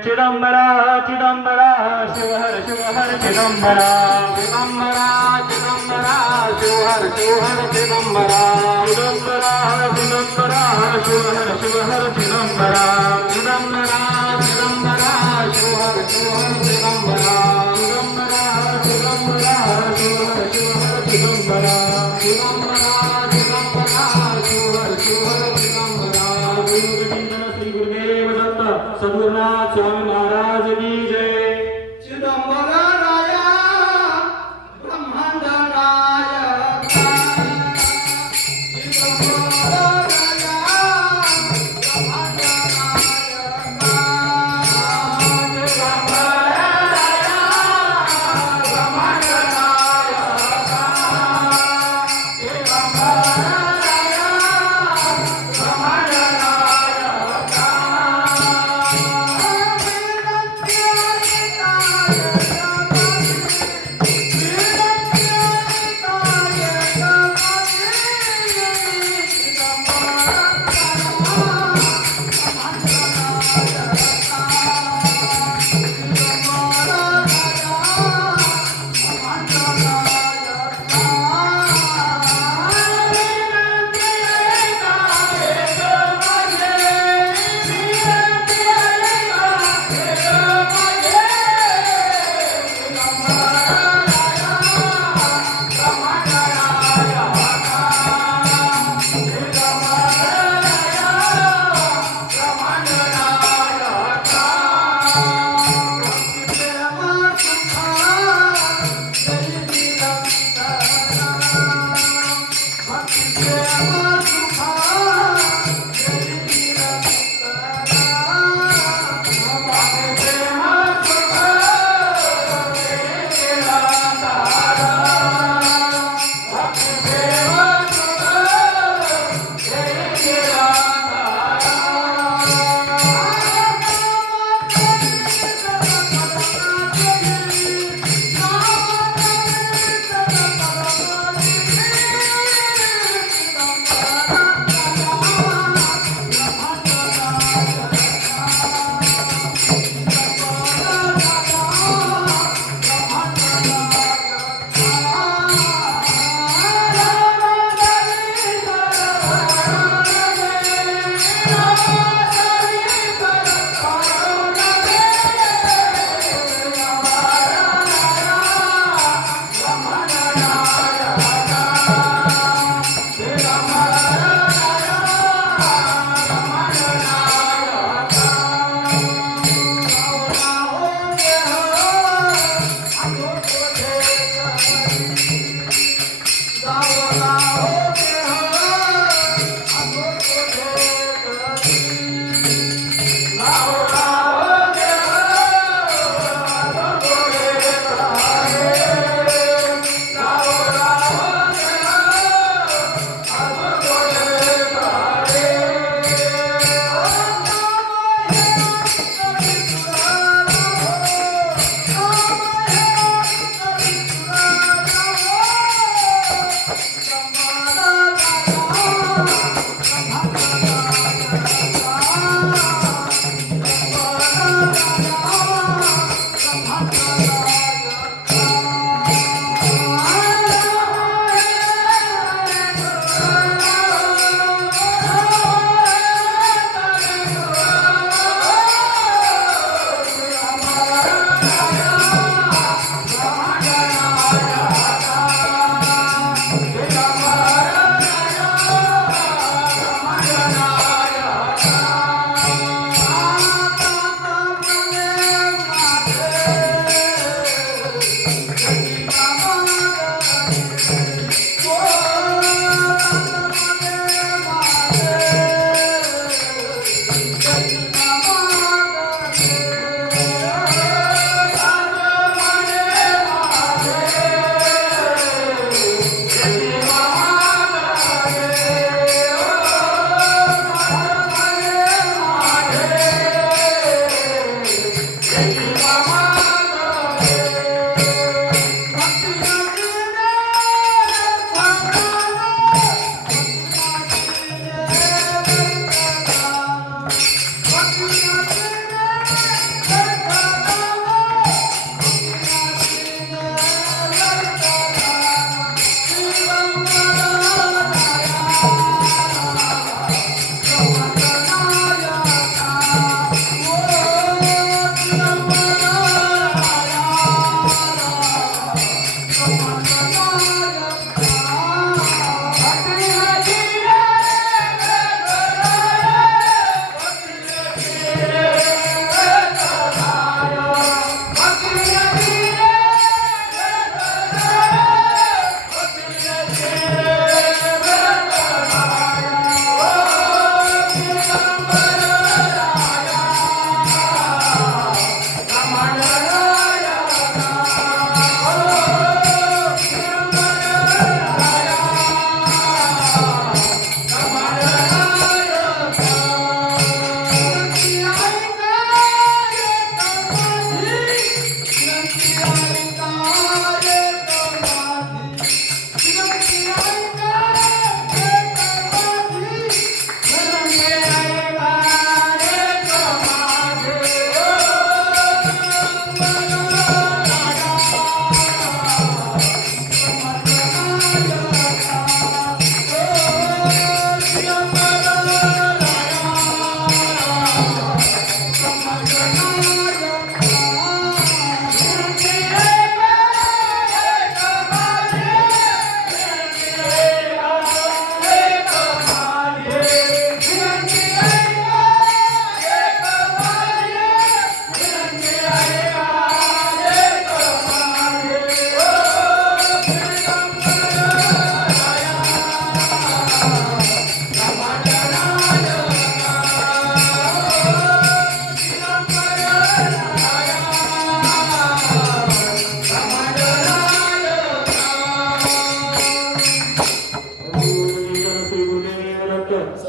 चिदंबरा चिदंबरा शिवहर शिवहर चिदंबरा चिदंबरा चिदंबरा शिवहर शिवहर चिदंबरा चिदंबरा चिदंबरा शिवहर शिवहर चिदंबरा चिदंबरा चिदंबरा शिवहर शिवहर चिदंबरा चिदंबरा चिदंबरा शिवहर शिवहर चिदंबरा चिदंबरा चिदंबरा शिवहर शिवहर चिदंबरा गुरुचिंतन श्री गुरुदेव दत्त सद्गुरुनाथ स्वामी महाराज की जय चिदंबरा राया ब्रह्मांड नायका चिदंबरा राया ब्रह्मांड नायका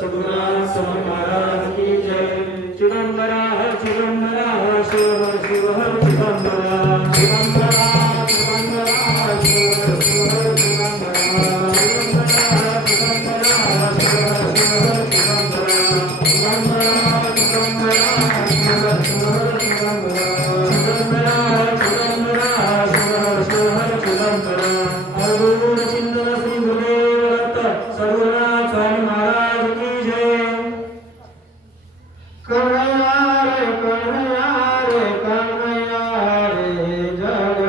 सद्गुरुनाथ स्वामी महाराज की जय चिदंबरा चिदंबरा शिव शिव चिदंबरा चिदंबरा चिदंबरा शिव शिव कन्हैया रे कन्हैया रे जग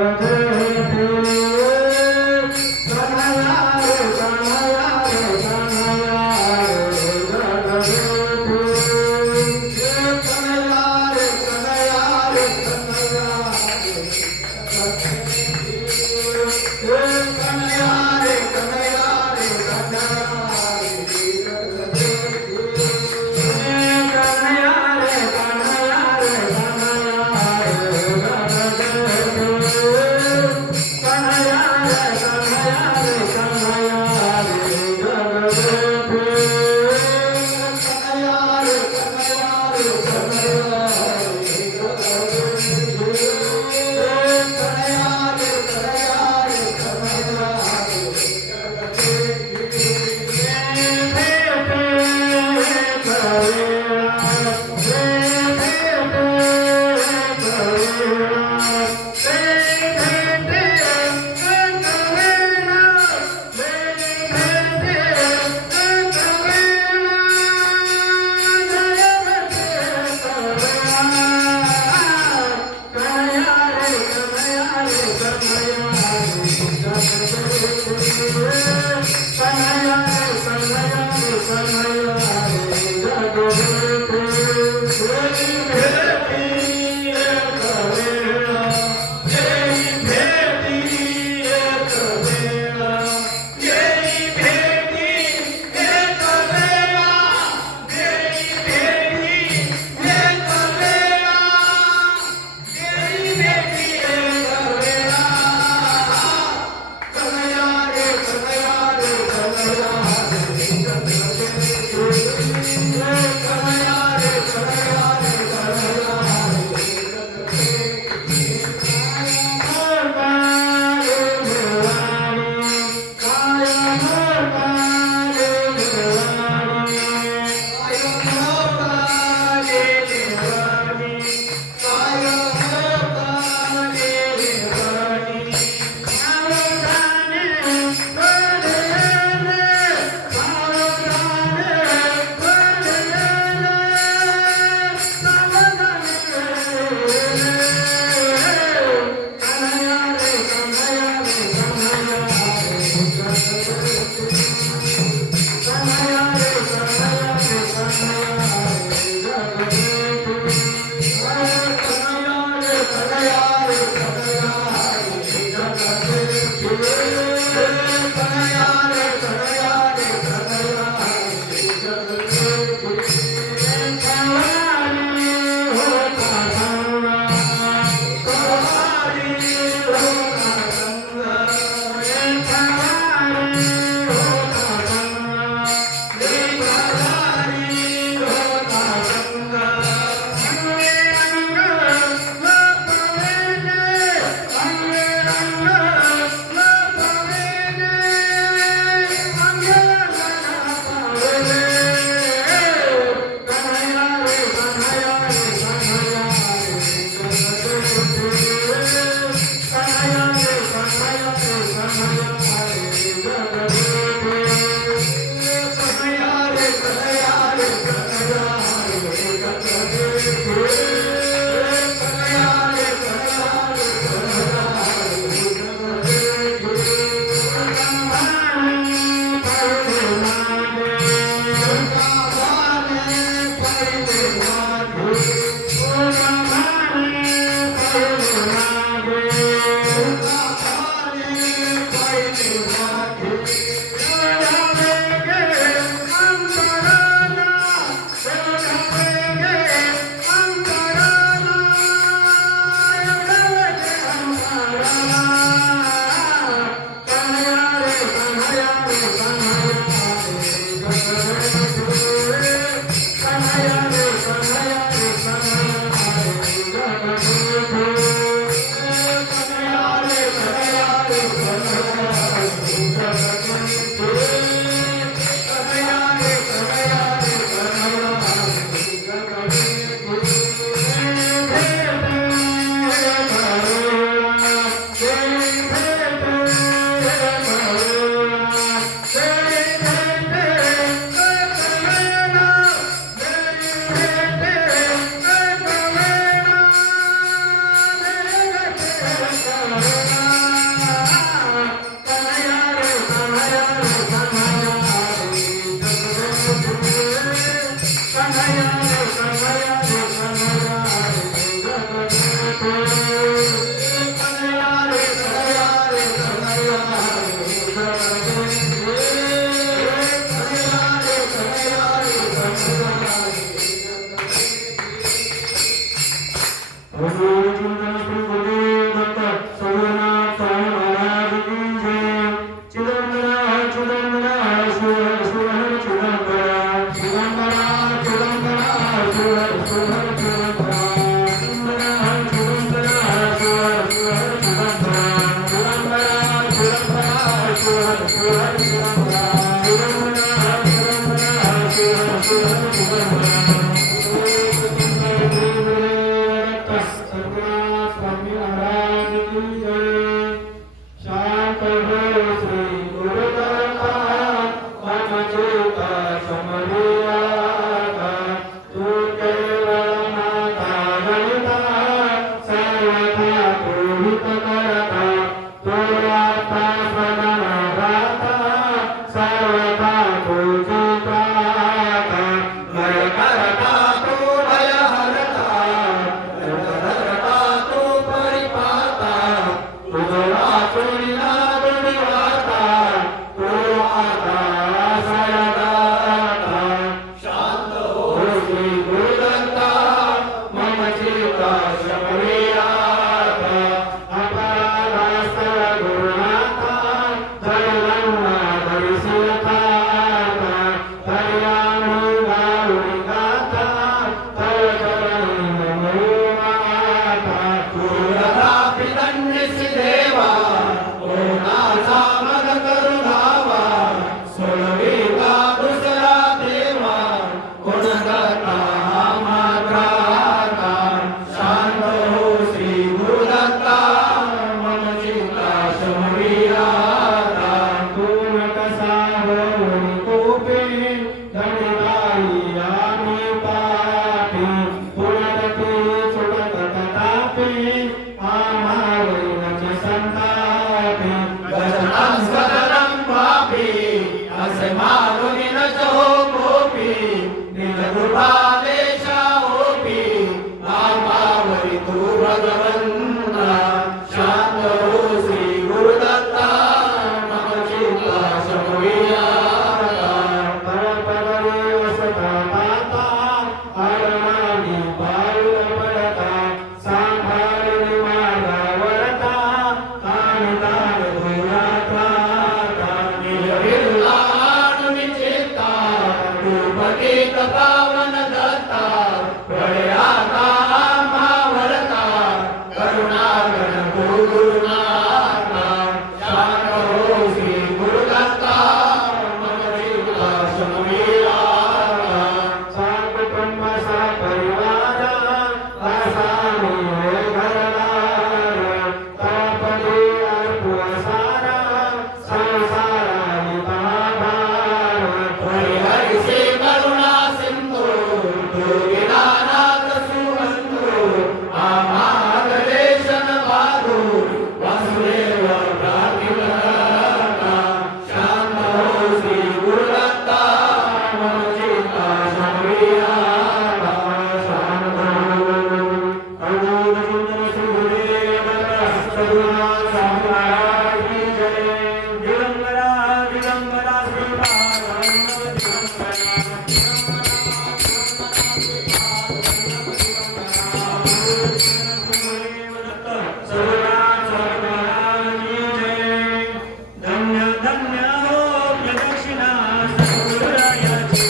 धन्य हो प्रदक्षिणा सद्गुरुरायाची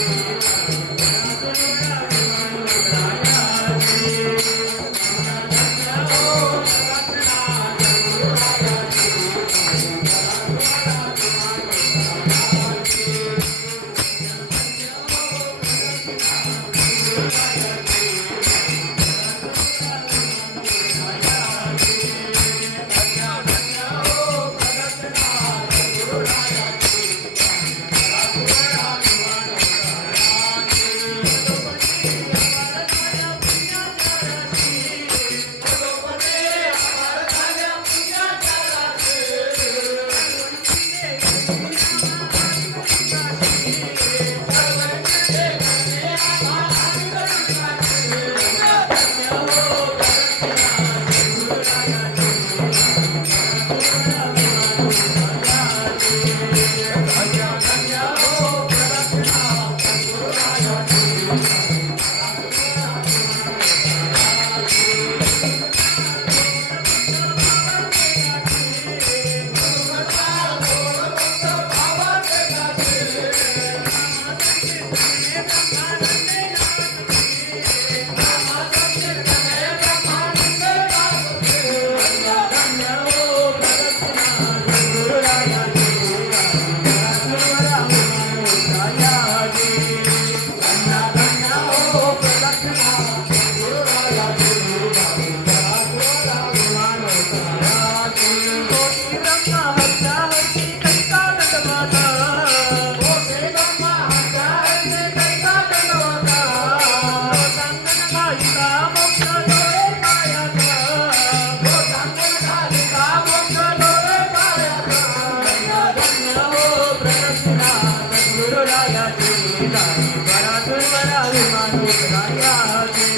विमान रायाचे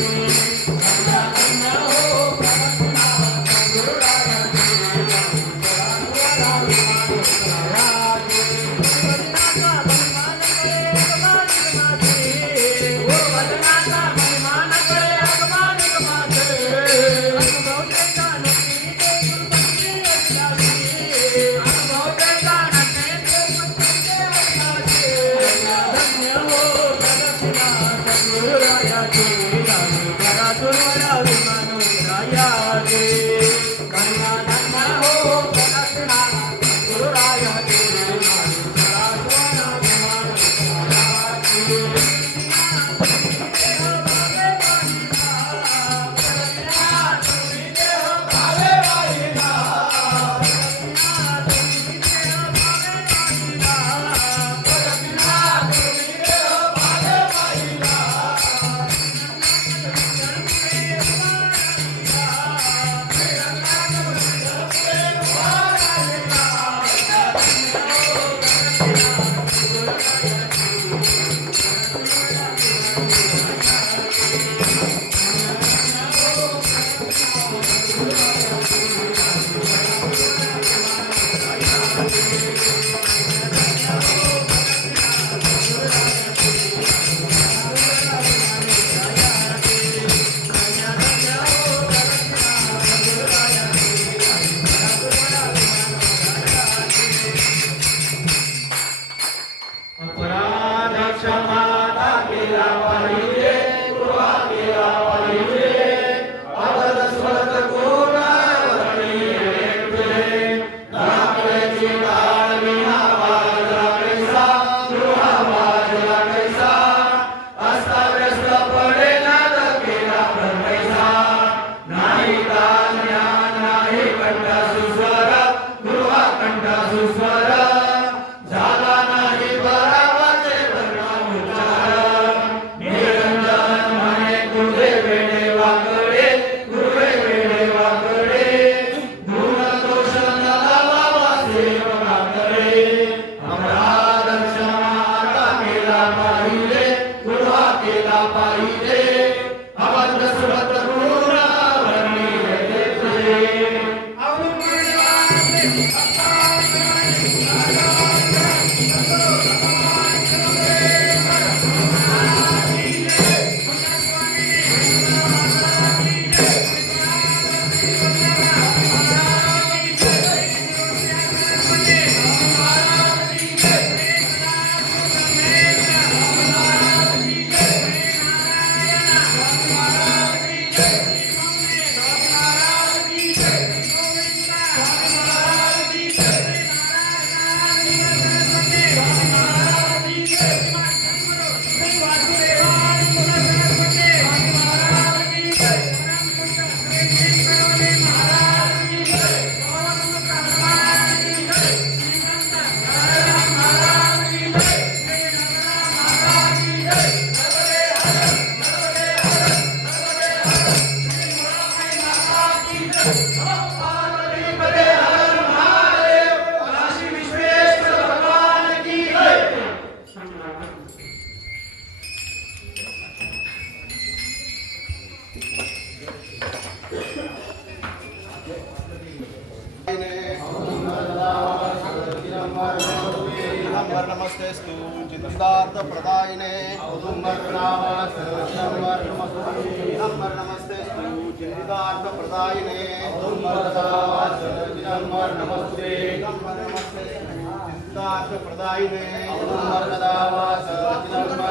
नमस्तेस्तु चिन्तार्थ प्रदायिने नमस्तेस्तु चिन्तार्थ प्रदायिने चिन्तार्थ प्रदायिने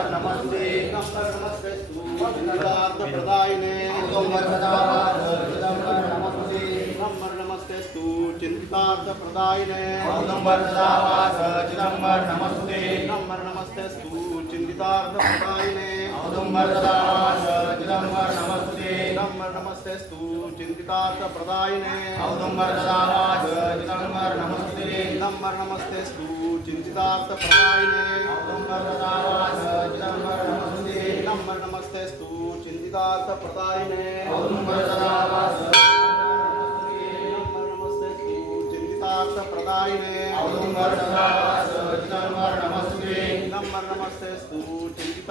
नमस्ते नमस्तेस्तु चिन्तार्थ प्रदायिने नमस्तेस्तु चिन्तार्थ प्रदायिने नमस्तेस्तु चिन्तार्थ प्रदायिने नमस्तेस्तु चिन्तार्थ प्रदायिने नमस्तेस्तु चिन्तार्थ प्रदायिने नमस्तेस्तु चिन्तार्थ प्रदायिने प्रदायिने नमस्तेस्तु चिन्तार्थ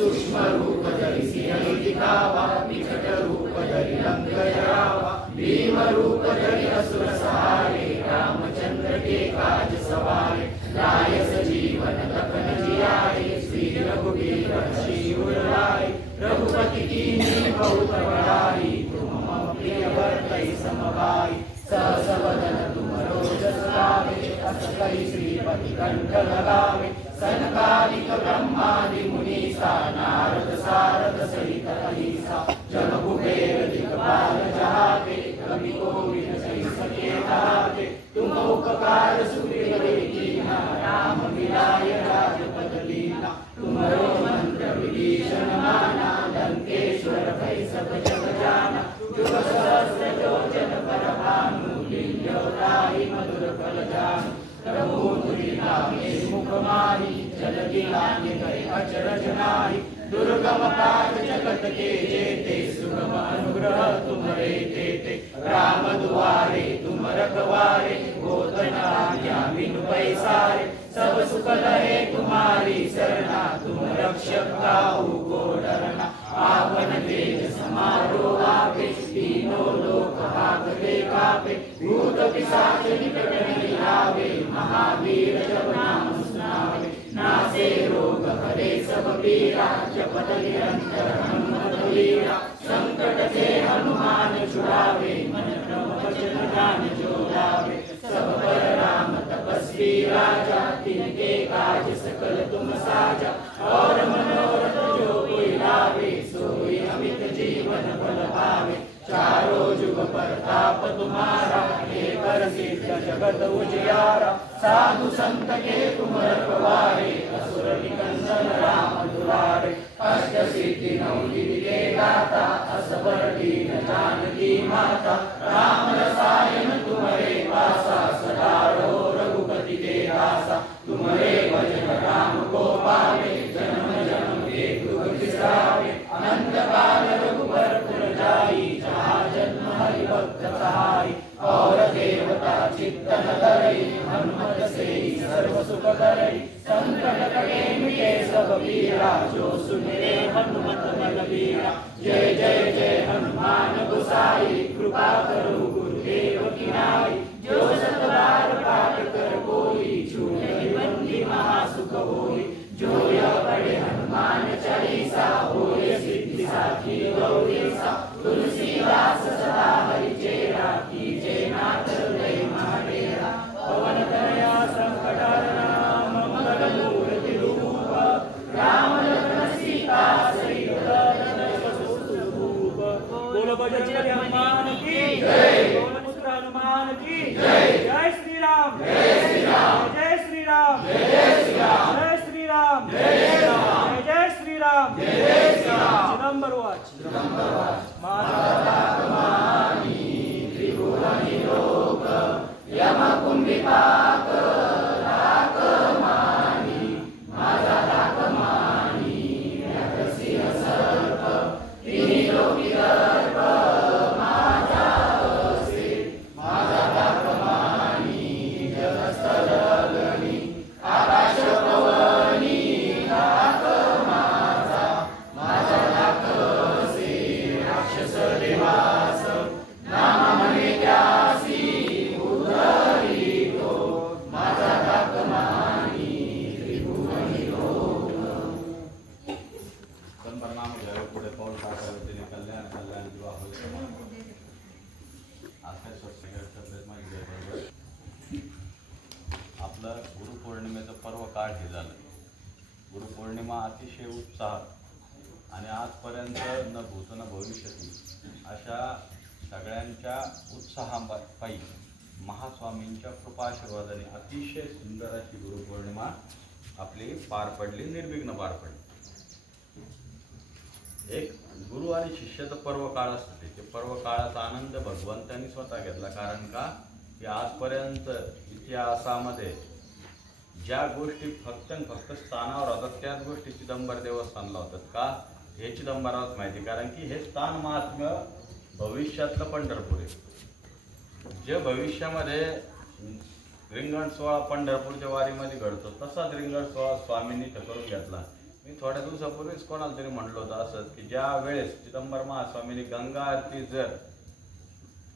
सूक्ष्म रूप धरिसी आणि दिखावा विकट रूप धरि रंग जरावा भीम रूप धरि असुर सहारे रामचंद्र के काज सवारे लाय सजीवन लखन जियाए श्री रघुवीर हर्षि उर लाए रघुपति कीन्ही बहुत बड़ाई तुम मम प्रिय भरतहि समभाई सहस वदन तुम रोजस गावे अस कहि श्रीपति कंठ लगावे सनकादिक ब्रह्मादि मुनीसा नारद सारद सहित अहिसा जन कुबेर दिक्पाल जहाते कवि कोविद सहि सके गाते तुम उपकार सुग्रीव कीन्हा राम मिलाय राजपद लीना तुम्हारो मंत्र विभीषण माना लंकेश्वर भय सब जग जाना जुग सहस्र योजन पर भानु लील्योताहि मधुर फल जानु प्रभुरि नामे मुख माहि जलधि लांघि गए अचरज नाहि दुर्गम काज जगत के जेते सुगम अनुग्रह तुम्हारे तेते राम दुआरे तुम रखवारे गोतन आज्ञा बिनु पैसारे सब सुख लहे तुम्हारी सरना तुम रक्षक काहू को डरना आवन तेज समारो आपे तीनों लोक भागते कापे भूत पिशाच निकट नहीं आवे महावीर जब नाम सुनावे नासे रोग हरे सब पीरा जपत निरंतर हनुमत वीरा संकट से हनुमान छुड़ावे मन क्रम वचन ध्यान जो लावे सब पर राम तपस्वी राजा तिनके काज सकल तुम साजा और मनोरथ जो कोई लावे सोई अमित जीवन फल पावे चारों जुग परताप तुम्हारा एक सिद्ध जगत उजियारा साधु संत के तुम रखवारे असुर निकंदन राम दुलारे अष्ट सिद्धि नौ निधि के दाता असबर दीन जानकी माता राम रसायन तुम्हारे पासा सदा रहो रघुपति के दासा तुम्हारे भजन राम को पावे जन्म जन्म के दुख बिसरावे अनंत काल रघुबर पुर जाई जहाँ जन्म हरि भक्त कहाई और देवता चित्तन धरई हनुमत से सर्व सुख करई संकट कटे मिटे सब पीरा जो सुमिरे हनुमत बलबीरा जय जय जय हनुमान गोसाई कृपा करो गुरुदेव की नाई जो सत बार पाठ कर कोई छूटे बंदी महासुख होई जो यह पढ़े हनुमान चालीसा होए सिद्धि साखी गौरीसा तुलसीदास सदा हरि चेरा कीजे नाथ हृदय महाडेरा पवन तनया संकट हरना मंगल मूर्ति रूप राम लखन सीता सहित रूप बोलो बजरंग हनुमान की जय बोलो पुत्र हनुमान की जय जय श्री राम जय श्री राम जय श्री राम जय श्री राम जय श्री राम जय श्री राम जय श्री राम जय श्री राम चिदंबर वाच माता कमानी त्रिभुवनि लोक यम कुंभिपाक राक मानी माझा राक मानी नरसिंह सर्प तिन्ही लोकी गर्भ माझा असे माझा राक मानी जगस्थल गणी आकाश पवनी राक माझा माझा राक असे राक्षस देवास नाम म्हणे त्यासी उद्धरितो माझा राक मानी त्रिभुवनी लोक संपरनाम घ्यावे पुढे पाऊल टाकावे तिने कल्याण कल्याण किंवा होईल असा स्वच्छ बरोबर आपलं गुरुपौर्णिमेचं पर्व काळ हे झालं. गुरुपौर्णिमा अतिशय उत्साह आणि आजपर्यंत न भूत न भविष्यती अशा सगळ्यांच्या उत्साहापायी महास्वामींच्या कृपाशीर्वादाने अतिशय सुंदर अशी गुरुपौर्णिमा आपली पार पडली, निर्विघ्न पार पडली. एक गुरु आणि शिष्याचं पर्व काळ असते, ते पर्व काळाचा आनंद भगवंतांनी स्वतः घेतला. कारण का की आजपर्यंत इतिहासामध्ये ज्या गोष्टी फक्त स्थानावर होतात त्याच गोष्टी चिदंबर देवस्थानला होतात. का हे चिदंबरालाच माहिती, कारण की हे स्थान महात्म्य भविष्यातलं पंढरपूर आहे. जे भविष्यामध्ये रिंगण सोहळा पंढरपूरच्या वारीमध्ये घडतो तसाच रिंगण सोहळा स्वामींनी करून घेतला. मी थोड्या दिवसापूर्वीच कोणाला तरी म्हणलो होतं असंच की ज्या वेळेस चिदंबरम महास्वामींनी गंगा आरती जर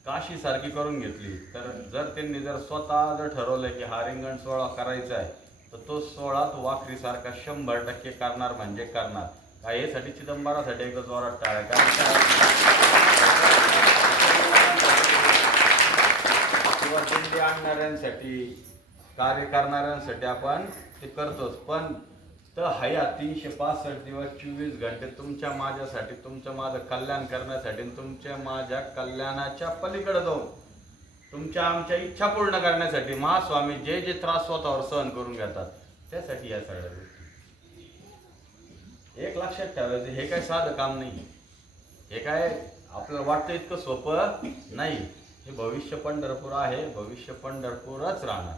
काशी सारखी करून घेतली, तर जर त्यांनी जर स्वतः जर ठरवलं की हा रिंगण सोहळा करायचा आहे, तर तो सोहळा तो वाखरीसारखा 100% करणार म्हणजे करणार. काय यासाठी चिदंबरासाठी एकदा जोरात टाळ्या. कारण किंवा दिंडी आणणाऱ्यांसाठी कार्य करणाऱ्यांसाठी आपण ते करतोच, पण तर हया 365 दिवस 24 घंटे तुमच्या माझ्यासाठी, तुमचं माझं कल्याण करण्यासाठी, तुमच्या माझ्या कल्याणाच्या पलीकडे जाऊन तुमच्या आमच्या इच्छा पूर्ण करण्यासाठी महास्वामी जे जे त्रास स्वतःवर सहन करून घेतात, त्यासाठी या सगळ्या गोष्टी. एक लक्षात ठेवायचं, हे काय साधं काम नाही. हे काय आपल्याला वाटतं इतकं सोपं नाही. हे भविष्य पंढरपूर आहे, भविष्य पंढरपूरच राहणार.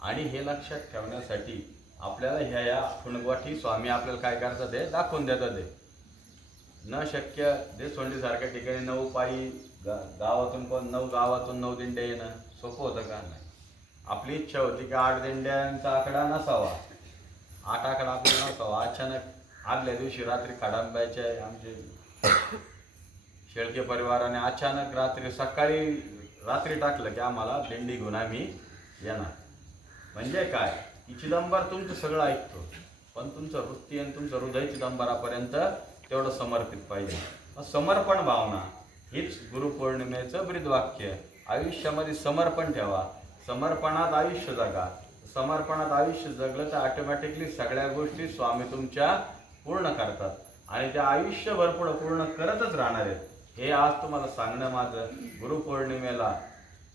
आणि हे लक्षात ठेवण्यासाठी आपल्याला ह्या फुणगवाठी स्वामी आपल्याला काय करतात ते दाखवून देतात. ते न शक्य देसोंडीसारख्या ठिकाणी 9 पायी गावातून 9 गावातून 9 दिंड्या येणं सोपं होतं का? नाही. आपली इच्छा होती की 8 दिंड्यांचा आकडा नसावा, 8 आकडा आपल्याला नसावा. अचानक आदल्या दिवशी रात्री खडांब्याचे आमचे शेळके परिवाराने अचानक रात्री टाकलं की आम्हाला दिंडी घेऊन आम्ही येणार. म्हणजे काय की चिदंबर तुमचं सगळं ऐकतो, पण तुमचं वृत्ती आणि तुमचं हृदय चिदंबरापर्यंत तेवढं समर्पित पाहिजे. मग समर्पण भावना हीच गुरुपौर्णिमेचं ब्रीदवाक्य. आयुष्यामध्ये समर्पण ठेवा, समर्पणात आयुष्य जगा. समर्पणात आयुष्य जगलं तर ऑटोमॅटिकली सगळ्या गोष्टी स्वामी तुमच्या पूर्ण करतात आणि त्या आयुष्यभर पुढं पूर्ण करतच राहणार आहेत. हे आज तुम्हाला सांगणं माझं. गुरुपौर्णिमेला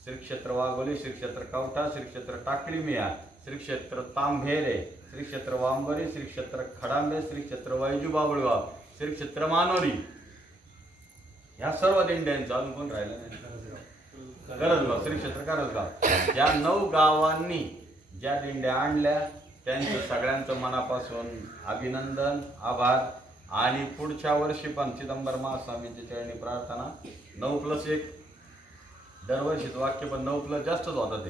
श्री क्षेत्र वाघोली, श्री क्षेत्र कवठा, श्री क्षेत्र टाकळी मिया, श्री क्षेत्र तांभेरे, श्री क्षेत्र वांबरी, श्री क्षेत्र खडांबे, श्री क्षेत्र वैजू बाबुळगाव, श्री क्षेत्र मानोरी, ह्या सर्व दिंड्यांचं अजून कोण राहिलं नाही, करजगाव, श्री क्षेत्र करजगाव, या 9 गावांनी ज्या दिंड्या आणल्या त्यांचं सगळ्यांचं मनापासून अभिनंदन, आभार. आणि पुढच्या वर्षी पण चिदंबर महास्वामींच्या चरणी प्रार्थना. 9+1 दरवर्षीचं वाक्य, पण 9+ जास्तच होतं ते.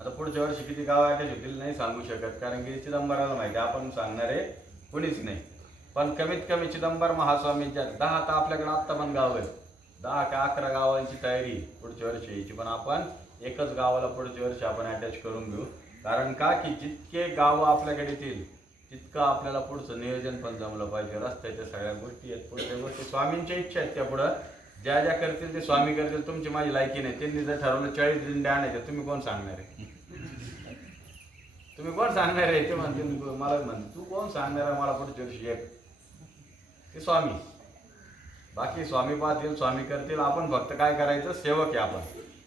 आता पुढच्या वर्षी किती गाव अटॅच होतील नाही सांगू शकत, कारण की चिदंबराला माहिती, आपण सांगणारे कोणीच नाही. पण कमीत कमी चिदंबर महास्वामींच्या 10 तर आपल्याकडे आत्ता पण गाव आहेत, 10 का 11 गावांची तयारी पुढच्या वर्षी यायची. पण आपण एकच गावाला पुढच्या वर्षी आपण अटॅच करून घेऊ. कारण का की जितके गावं आपल्याकडे येतील तितकं आपल्याला पुढचं नियोजन पण जमलं पाहिजे. रस्त्याच्या सगळ्या गोष्टी आहेत, पुढच्या गोष्टी स्वामींच्या इच्छा आहेत, त्या पुढं ज्या ज्या करतील ते स्वामी करतील. तुमची माझी लायकी नाही. त्यांनी जर ठरवलं 40 दिंड्या आणायच्या, तुम्ही कोण सांगणार आहे? तुम्ही कोण सांगणार आहे? ते म्हणते मला म्हणते तू कोण सांगणार आहे मला पुढच्या वर्षी एक? ते स्वामी. बाकी स्वामी पाहतील, स्वामी करतील. आपण फक्त काय करायचं? सेवक आहे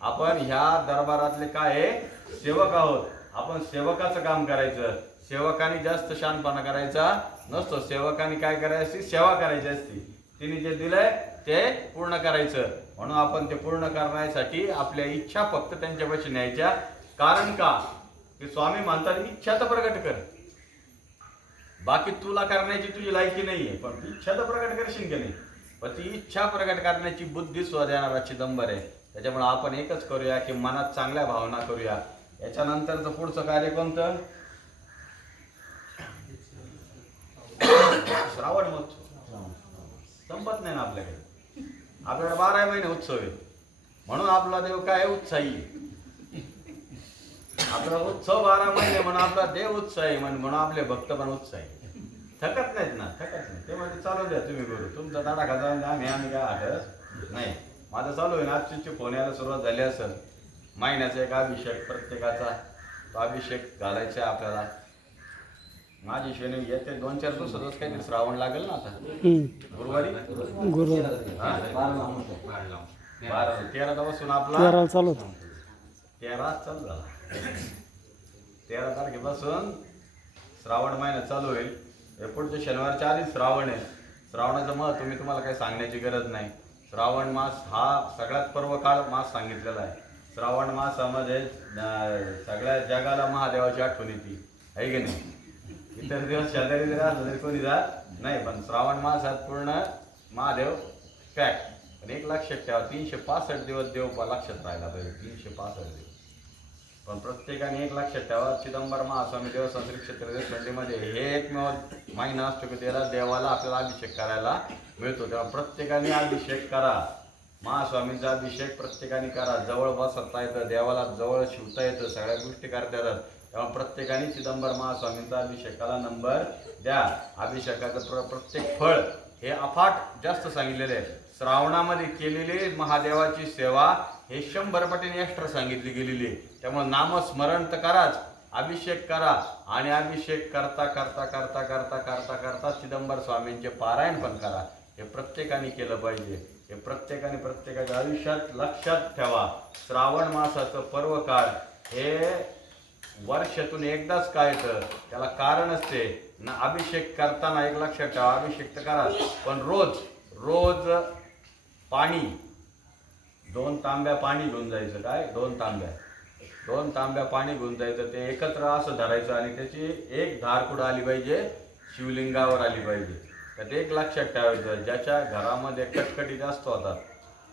आपण ह्या दरबारातले काय आहे? सेवक आहोत. आपण सेवकाचं काम करायचं. सेवकाने जास्त शानपणा करायचा नसतो. सेवकाने काय करायची? सेवा करायची असती. तिने जे दिलंय ते पूर्ण करायचं. म्हणून आपण ते पूर्ण करण्यासाठी आपल्या इच्छा फक्त त्यांच्यापाशी न्यायच्या. कारण का की स्वामी म्हणतात इच्छा तर प्रकट कर. बाकी तुला करण्याची तुझी लायकी नाहीये, पण ती इच्छा तर प्रकट करशील की नाही? पण ती इच्छा प्रकट करण्याची बुद्धी सुद्धा देणारा चिदंबर आहे. त्याच्यामुळे आपण एकच करूया की मनात चांगल्या भावना करूया. याच्यानंतरचं पुढचं कार्य कोणतं? श्रावण महोत्सव संपत नाही ना आपल्याकडे. आपल्याकडे 12 महिने उत्सव आहे. म्हणून आपला देव काय उत्साही आहे. आपला उत्सव 12 महिने म्हणून आपला देव उत्साही, म्हणून आपले भक्त पण उत्साही. थकत नाहीत ना, थकत नाही. ते म्हणजे चालू द्या तुम्ही करू तुमचा तडाखा जाऊन आम्ही काय आठवत नाही. माझं चालू आहे ना. आजची फोन यायला सुरुवात झाली असेल. महिन्याचा एक अभिषेक प्रत्येकाचा, तो अभिषेक घालायचा आपल्याला. माझी शनी येते 2-4 दिवसातच काहीतरी श्रावण लागेल ना. आता गुरुवारी 13 पासून आपला 13 चालू झाला. 13 तारखेपासून श्रावण महिना चालू होईल. हे पुढच्या शनिवारच्या आधीच श्रावण आहे. श्रावणाचं महत्त्व मी तुम्हाला काही सांगण्याची गरज नाही. श्रावण मास हा सगळ्यात पर्वकाळ मास सांगितलेला आहे. श्रावण मासामध्ये सगळ्या जगाला महादेवाची आठवण येते, आहे की नाही? इतर दिवस शेजारी जरी असलं तरी कोणी जात नाही, पण श्रावण मासात पूर्ण महादेव पॅक. पण एक लक्षात ठेवा, 365 दिवस देव लक्षात राहायला पाहिजे. 365 दिवस पण प्रत्येकाने एक लक्षात ठेवा, चिदंबर महास्वामी देवस्थान श्री क्षेत्र देशपांडेमध्ये हे एकमेव महिना असतो की त्याला देवाला आपल्याला अभिषेक करायला मिळतो. तेव्हा प्रत्येकाने अभिषेक करा, महास्वामींचा अभिषेक प्रत्येकाने करा. जवळ बसता येतं, देवाला जवळ शिवता येतं, सगळ्या गोष्टी करता येतात. तेव्हा प्रत्येकाने चिदंबर महास्वामींचा अभिषेकाला नंबर द्या. अभिषेकाचं प्रत्येक फळ हे अफाट जास्त सांगितलेले आहे. श्रावणामध्ये केलेली महादेवाची सेवा हे 100 पटीने एक्स्ट्रा सांगितली गेलेली आहे. त्यामुळे नामस्मरण तर कराच, अभिषेक करा आणि अभिषेक करता करता करता करता करता करता चिदंबर स्वामींचे पारायण पण करा. हे प्रत्येकाने केलं पाहिजे. हे प्रत्येकाने प्रत्येकाच्या आयुष्यात लक्षात ठेवा. श्रावण मासाचं पर्व काळ हे वर्षातून एकदाच काय येतं, त्याला कारण असते ना. अभिषेक करताना एक लक्षात ठेवा, अभिषेक तर करा पण रोज रोज पाणी 2 तांब्या पाणी घेऊन जायचं. काय 2 तांब्या पाणी घेऊन जायचं. ते एकत्र असं धरायचं आणि त्याची एक धार कुठं आली पाहिजे, शिवलिंगावर आली पाहिजे. तर ते एक लक्षात ठेवायचं. ज्याच्या घरामध्ये कटकटी जास्त होतात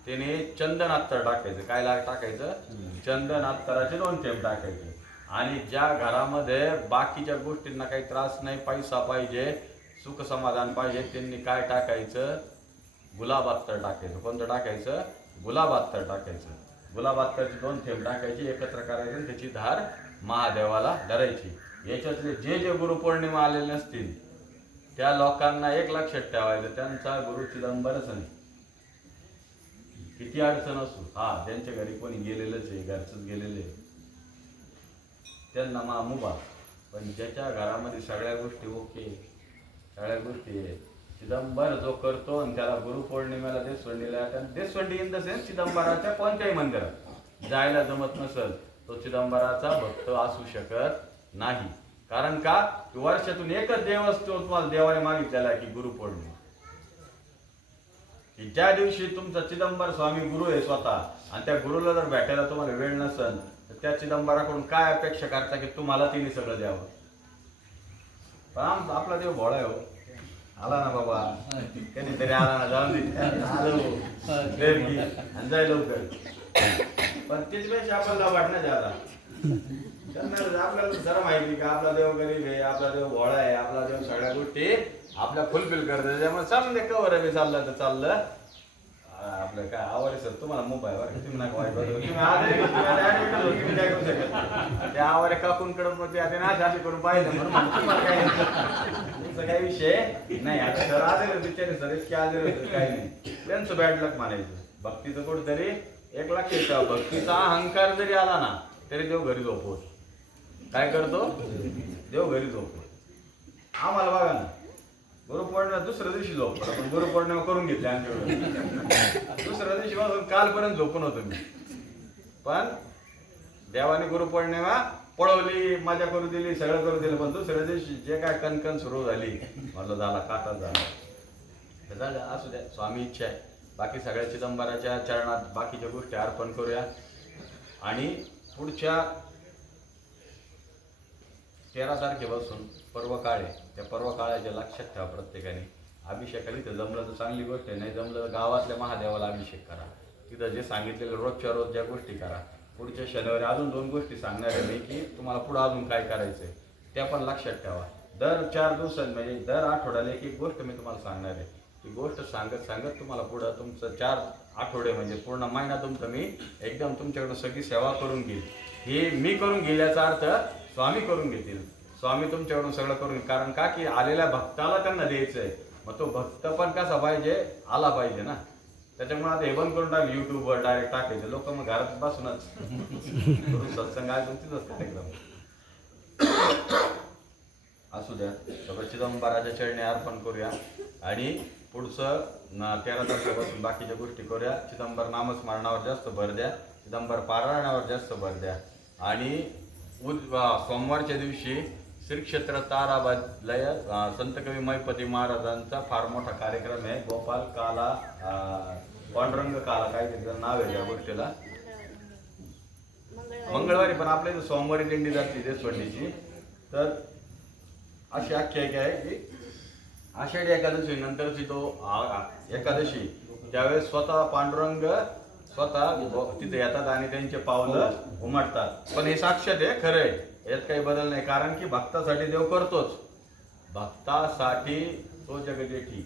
त्याने चंदन अत्तर टाकायचं. काय टाकायचं, चंदन अत्तराचे 2 थेंब टाकायचे. आणि ज्या घरामध्ये बाकीच्या गोष्टींना काही त्रास नाही, पैसा पाहिजे, सुख समाधान पाहिजे, त्यांनी काय टाकायचं, गुलाब अत्तर टाकायचं. कोणतं टाकायचं, गुलाब अत्तर टाकायचं. गुलाब अत्तरचे 2 थेंब टाकायचे, एकत्र करायचे आणि त्याची धार महादेवाला धरायची. याच्यातले जे जे गुरुपौर्णिमा आलेले नसतील त्या लोकांना एक लक्षात ठेवायचं, त्यांचा गुरु चिदंबरच नाही. किती अडचण असो, ज्यांच्या घरी कोणी गेलेलंच आहे, घरचंच गेलेलं आहे, त्यांना मुभा. पण ज्याच्या घरामध्ये सगळ्या गोष्टी ओके, सगळ्या गोष्टी आहे, चिदंबर जो करतो आणि त्याला गुरुपौर्णिमेला देशवंडीला, देशवंडी इन द सेन्स चिदंबराच्या कोणत्याही मंदिरात जायला जमत नसेल तो चिदंबराचा भक्त असू शकत नाही. कारण का, वर्षातून एकच दिवस तो तुम्हाला देवाने मागितलेला आहे की गुरुपौर्णिमा, की ज्या दिवशी तुमचा चिदंबर स्वामी गुरु आहे स्वतः, आणि त्या गुरुला जर भेटायला तुम्हाला वेळ नसेल तर त्या चिदंबराकडून काय अपेक्षा करता की तुम्हाला तिने सगळं द्यावं. पण आपला देव भोळा आहे हो. आला ना बाबा, कधीतरी आला ना, जाऊन दे जाय लवकर. पण त्याच्यापेक्षा आपल्याला वाटणं ज्यादा, आपल्याला जरा माहिती का आपला देव गरीब आहे, आपला देव भोळा आहे, आपला देव सगळ्या गोष्टी आपल्या फुलफिल करतो. त्यामुळे चालून दे, कवर बी चाललं तर चाललं. आपलं काय आवडे सर तुम्हाला मोबाईल वर तुम्ही नका वाईट तुम्ही काय करू शकत त्या आवारे काकूनकडे मग ते आता करून पाहिजे म्हणून तुमचा काही विषय नाही. आता सर आले बिचारे सर इतके आले होते, काही नाही, त्यांचं बॅड लक म्हणायचं. भक्तीचं कुठतरी एक लक्षात ठेवा, भक्तीचा अहंकार जरी आला ना तरी देव घरी झोपवत. काय करतो, देव घरी झोपवत. आम्हाला बघा ना, गुरुपौर्णिमा दुसऱ्या दिवशी झोपतो, पण गुरुपौर्णिमा करून घेतली आमच्याकडे. दुसऱ्या दिवशी पासून कालपर्यंत झोपून होतो मी, पण देवाने गुरुपौर्णिमा पळवली, मजा करू दिली, सगळं करू दिलं. पण दुसऱ्या दिवशी जे काय कणकण सुरू झाली, म्हटलं झाला, काटा झाला. असू द्या, स्वामी इच्छा आहे. बाकी सगळ्या चिदंबराच्या चरणात बाकीच्या गोष्टी अर्पण करूया. आणि पुढच्या 13 तारखेपासून पर्व काळ आहे. त्या पर्व काळाच्या लक्षात ठेवा प्रत्येकाने. अभिषेकाला इथं जमलं तर चांगली गोष्ट आहे, नाही जमलं तर गावातल्या महादेवाला अभिषेक करा. तिथं जे सांगितलेलं रोजच्या रोज ज्या गोष्टी करा. पुढच्या शनिवारी अजून 2 गोष्टी सांगणार आहे मी, की तुम्हाला पुढं अजून काय करायचंय त्या पण लक्षात ठेवा. दर 4 दिवसांनी म्हणजे दर आठवड्याला एक गोष्ट मी तुम्हाला सांगणार आहे. ती गोष्ट सांगत सांगत तुम्हाला पुढं तुमचं 4 आठवडे म्हणजे पूर्ण महिना तुमचं मी एकदम तुमच्याकडे सगळी सेवा करून घेईल. हे मी करून घेईल याचा अर्थ स्वामी करून घेतील. स्वामी तुमच्याकडून सगळं करून, कारण का की आलेल्या भक्ताला त्यांना द्यायचंय. मग तो भक्त पण कसा पाहिजे, आला पाहिजे ना. त्याच्यामुळे आता हे बंद करून टाकलं, युट्यूबवर डायरेक्ट टाकायचं. लोक मग घरात बसूनच सत्संग तिथंच कार्यक्रम असू द्या. सगळं चिदंबराच्या चरणी अर्पण करूया. आणि पुढचं 13 तारखेपासून बाकीच्या गोष्टी करूया. चिदंबर नामस्मरणावर जास्त भर द्या, चिदंबर पारायणावर जास्त भर द्या. आणि सोमवारच्या दिवशी श्री क्षेत्र ताराबादलय संत कवी मैपती महाराजांचा फार मोठा कार्यक्रम आहे. गोपाल काला पांडुरंग काला काय त्याचं नाव आहे त्या गोष्टीला. मंगळवारी पण आपल्या इथं सोमवारी दिंडी जाते देशवंडीची. तर अशी आख्यायिका आहे की आषाढी एकादशी नंतरची तो एकादशी त्यावेळेस स्वतः पांडुरंग स्वतः तिथे येतात आणि त्यांचे पावलं उमटतात. पण हे साक्षात आहे, खरं आहे, यात काही बदल नाही. कारण की भक्तासाठी देव करतोच, भक्तासाठी तो जगदेठी,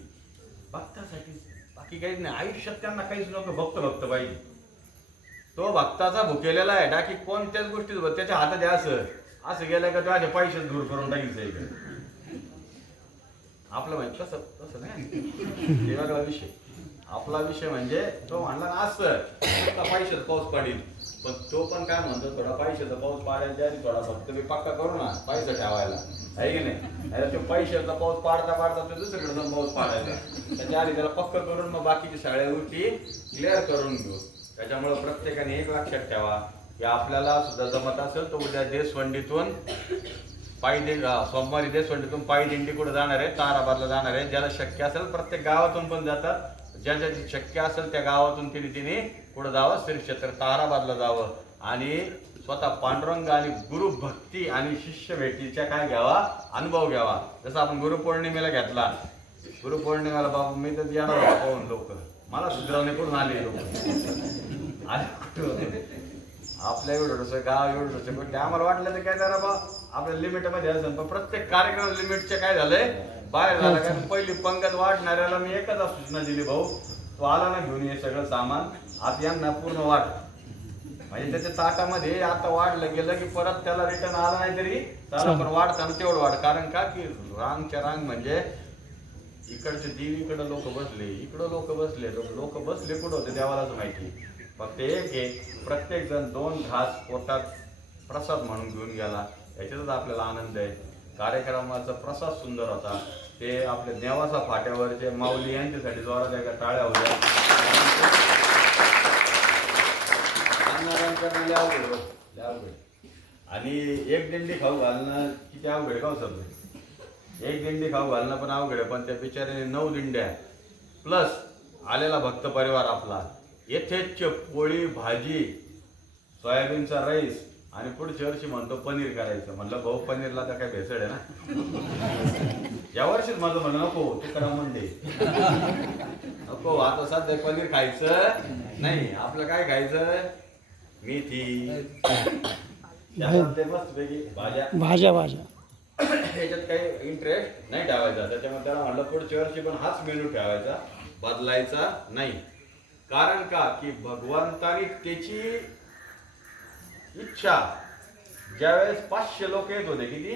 भक्तासाठी, बाकी काहीच नाही. आयुष्यात त्यांना काहीच नको, भक्त पाहिजे. तो भक्ताचा भुकेलेला आहे, बाकी कोणत्याच गोष्टी त्याच्या हातात आहे. असं गेलं का त्याचे पैसे दूर करून टाकायचं. आपलं म्हणजे तसं तसं नाही, वेगळा विषय. आपला विषय म्हणजे तो म्हणला ना असं पैशाचा पाऊस पाडील, पण तो पण काय म्हणतो, थोडा पैशाचा पाऊस पाडायच्या आधी थोडा फक्त मी पक्का करू ना पैसा ठेवायला, आहे की नाही. तो पैशाचा पाऊस पाडता तो दुसरीकडे जाऊन पाऊस पाडायचा. त्याच्या आधी त्याला पक्का करून मग बाकीची सगळ्या गोष्टी क्लिअर करून घेऊ. त्याच्यामुळे प्रत्येकाने एक लक्षात ठेवा की आपल्याला सुद्धा जमत असेल तर उद्या देशवंडीतून सोमवारी देशवंडीतून पायी दिंडी कुठे जाणार आहे, ताराबादला जाणार आहे. ज्याला शक्य असेल प्रत्येक गावातून पण जातात, ज्याच्या शक्य असेल त्या गावातून तिने पुढे जावं, श्री क्षेत्र ताराबादला जावं आणि स्वतः पांडुरंग आणि गुरु भक्ती आणि शिष्य भेटीचा काय घ्यावा, अनुभव घ्यावा. जसं आपण गुरुपौर्णिमेला घेतला, गुरुपौर्णिमेला बाबा मी तर येणार पाहून लोक मला सुधरवणे करून आले लोक आपल्या एवढं गाव एवढं गोष्टी आम्हाला वाटलं तर काय जरा बा आपल्या लिमिटमध्ये असेल, पण प्रत्येक कार्यक्रम लिमिटचे काय झालंय बाहेर झालं. कारण पहिली पंगत वाढणाऱ्याला मी एकच सूचना दिली, भाऊ तो आला ना घेऊन ये सगळं सामान, आता यांना पूर्ण वाढ, म्हणजे त्याच्या ताटामध्ये आता वाढलं गेलं की परत त्याला रिटर्न आला नाही तरी त्याला पण वाढताना तेवढं वाढ. कारण का की रांगच्या रांग म्हणजे इकडचे देवीकडे लोक बसले, इकडं लोक बसले, लोक बसले कुठं होते देवालाच माहिती. फक्त एक प्रत्येक जण 2 घास पोटात प्रसाद म्हणून घेऊन गेला, याच्यातच आपल्याला आनंद आहे. कार्यक्रमाचा प्रसाद सुंदर होता. ते आपल्या नेवासा फाट्यावरचे माऊली यांच्यासाठी जोरात एका टाळ्या होत्या. आणि एक दिंडी खाऊ घालणं किती अवघड का सर, एक दिंडी खाऊ घालणं पण अवघड आहे. पण त्या बिचाऱ्याने 9 दिंड्या प्लस आलेला भक्त परिवार आपला, येथेच पोळी भाजी सोयाबीनचा राईस आणि पुढच्या वर्षी म्हणतो पनीर करायचं. म्हणलं भाऊ पनीरला तर काय भेसळ आहे ना, या वर्षीच माझं म्हणलं नको ते करा म्हणते नको, आता सध्या पनीर खायचं नाही, आपलं काय खायचं मेथी मस्तपैकी भाज्या याच्यात काही इंटरेस्ट नाही ठेवायचा. त्याच्यामध्ये त्याला म्हणलं पुढच्या वर्षी पण हाच मेनू ठेवायचा, बदलायचा नाही. कारण का की भगवंतानी त्याची इच्छा ज्यावेळेस 500 लोक येत होते, किती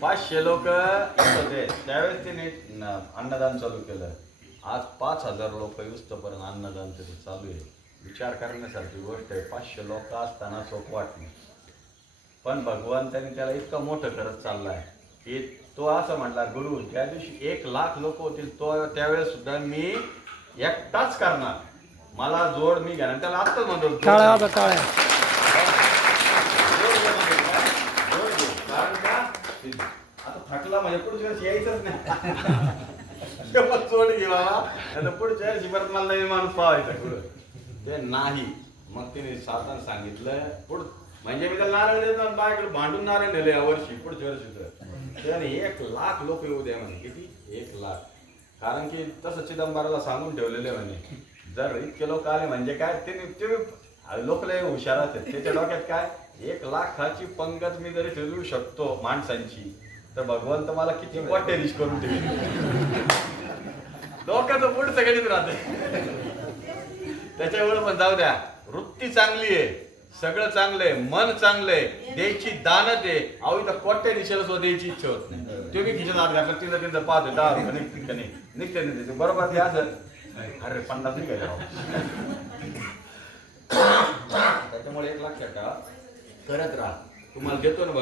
500 लोक येत होते त्यावेळेस तिने अन्नदान चालू केलं. आज 5000 लोक युस्तपर्यंत अन्नदान तिथे चालू आहे. विचार करण्यासारखी गोष्ट आहे. 500 लोक असताना सोपं वाटलं, पण भगवंताने त्याला इतकं मोठं करत चाललाय की तो असं म्हटला, गुरु ज्या दिवशी 1 लाख लोक होतील तो त्यावेळेस सुद्धा मी एकटाच करणार, मला जोड मी घेणार. त्याला आत्ताच म्हणतो कारण का आता थकला म्हणजे पुढच्या वेळेस यायचंच नाही, जोड घेवा पुढच्या वर्षी परत मला नवीन माणूस पाहायचा ते नाही. मग तिने साधन सांगितलं पुढ, म्हणजे मी त्याला नारळ देतो बायकडे भांडून नारळ नेले या वर्षी, पुढच्या वर्षी त्याने 1 लाख लोक येऊ द्या म्हणे. किती 1 लाख, कारण की तसं चिदंबराला सांगून ठेवलेले म्हणे जर इतके लोक आले म्हणजे काय ते लोक लय हुशार आहेत. त्याच्या डोक्यात काय 1 लाखाची पंगत मी जरी ठेवू शकतो माणसांची तर भगवंत मला किती मोठे रिच करून ठेवेल. डोक्याचं पुढचं गणित राहते. त्याच्यामुळे पण जाऊ द्या, वृत्ती चांगली आहे, सगळं चांगलंय, मन चांगलंय, द्यायची दानत आहे. अहो इथं कोट्या दिशेला सुद्धा द्यायची इच्छा होत नाही. ते मी खिशात हात घातला तिथं पाहतो 10 रुपये निघते नाही बरोबर ते असं अरे 50 निघाले. त्याच्यामुळे 1 लाख टक्का करत राहा. तुम्हाला देतो ना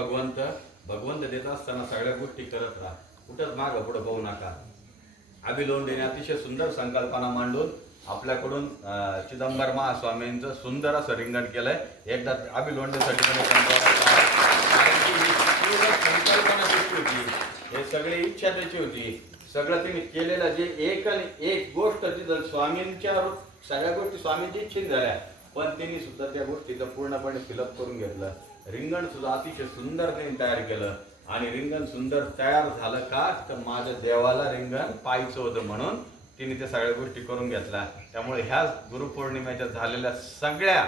भगवंत देत असताना सगळ्या गोष्टी करत राहा, कुठंच मागं पुढं पाहू नका. अभिलोंडेने अतिशय सुंदर संकल्पना मांडून आपल्याकडून चिदंबर महास्वामींचं सुंदर असं रिंगण केलंय. एकदा अभिलोंडेसाठी संकल्पना त्याची होती, हे सगळी इच्छा त्याची होती, सगळं तुम्ही केलेलं जे एक आणि एक गोष्ट तिथं स्वामींच्या सगळ्या गोष्टी स्वामींची इच्छित झाल्या. पण त्यांनी सुद्धा त्या गोष्टीचं पूर्णपणे फिलअप करून घेतलं. रिंगण सुद्धा अतिशय सुंदर त्यांनी तयार केलं आणि रिंगण सुंदर तयार झालं का तर माझ्या देवाला रिंगण पाहायचं होतं म्हणून तिने त्या सगळ्या गोष्टी करून घेतल्या. त्यामुळे ह्या गुरुपौर्णिमेच्या झालेल्या सगळ्या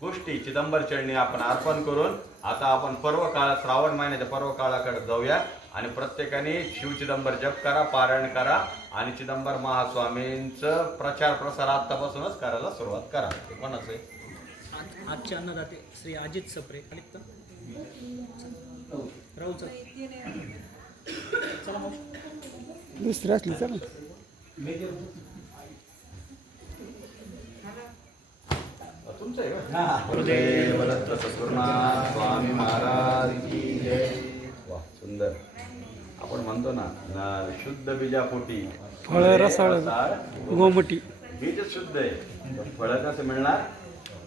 गोष्टी चिदंबर चरणी आपण अर्पण करून आता आपण पर्व काळात श्रावण महिन्याच्या पर्व काळाकडे जाऊया आणि प्रत्येकाने शिव चिदंबर जप करा, पारायण करा आणि चिदंबर महास्वामींचं प्रचार प्रसार आतापासूनच करायला सुरुवात करा. ते कोणाचं आहे? आजचे अन्नदाते श्री अजित सप्रे आलिप्त राहूचं चला मावशी. दुसरं असली चला. तुमचं आहे का? गुरुदेव दत्त सद्गुरुनाथ स्वामी महाराज की जय. वा सुंदर. आपण म्हणतो ना शुद्ध बीजापोटी फळं रसाळ गोमटी बीज शुद्ध आहे, फळं कसं मिळणार?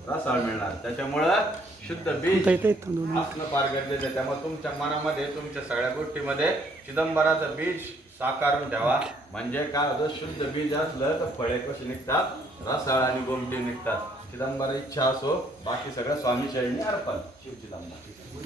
रसाळ मिळणार. त्याच्यामुळं शुद्ध बीज असणं फार गरजेचं आहे. त्यामुळे तुमच्या मनामध्ये तुमच्या सगळ्या गोष्टीमध्ये चिदंबराचं बीज साकारून ठेवा. म्हणजे काय होतं, शुद्ध बीज असलं तर फळे कशी निघतात? रसाळ आणि गोमटी निघतात. चिदंबर इच्छा असो, बाकी सगळं स्वामी चरणी अर्पण. शिव चिदंबर.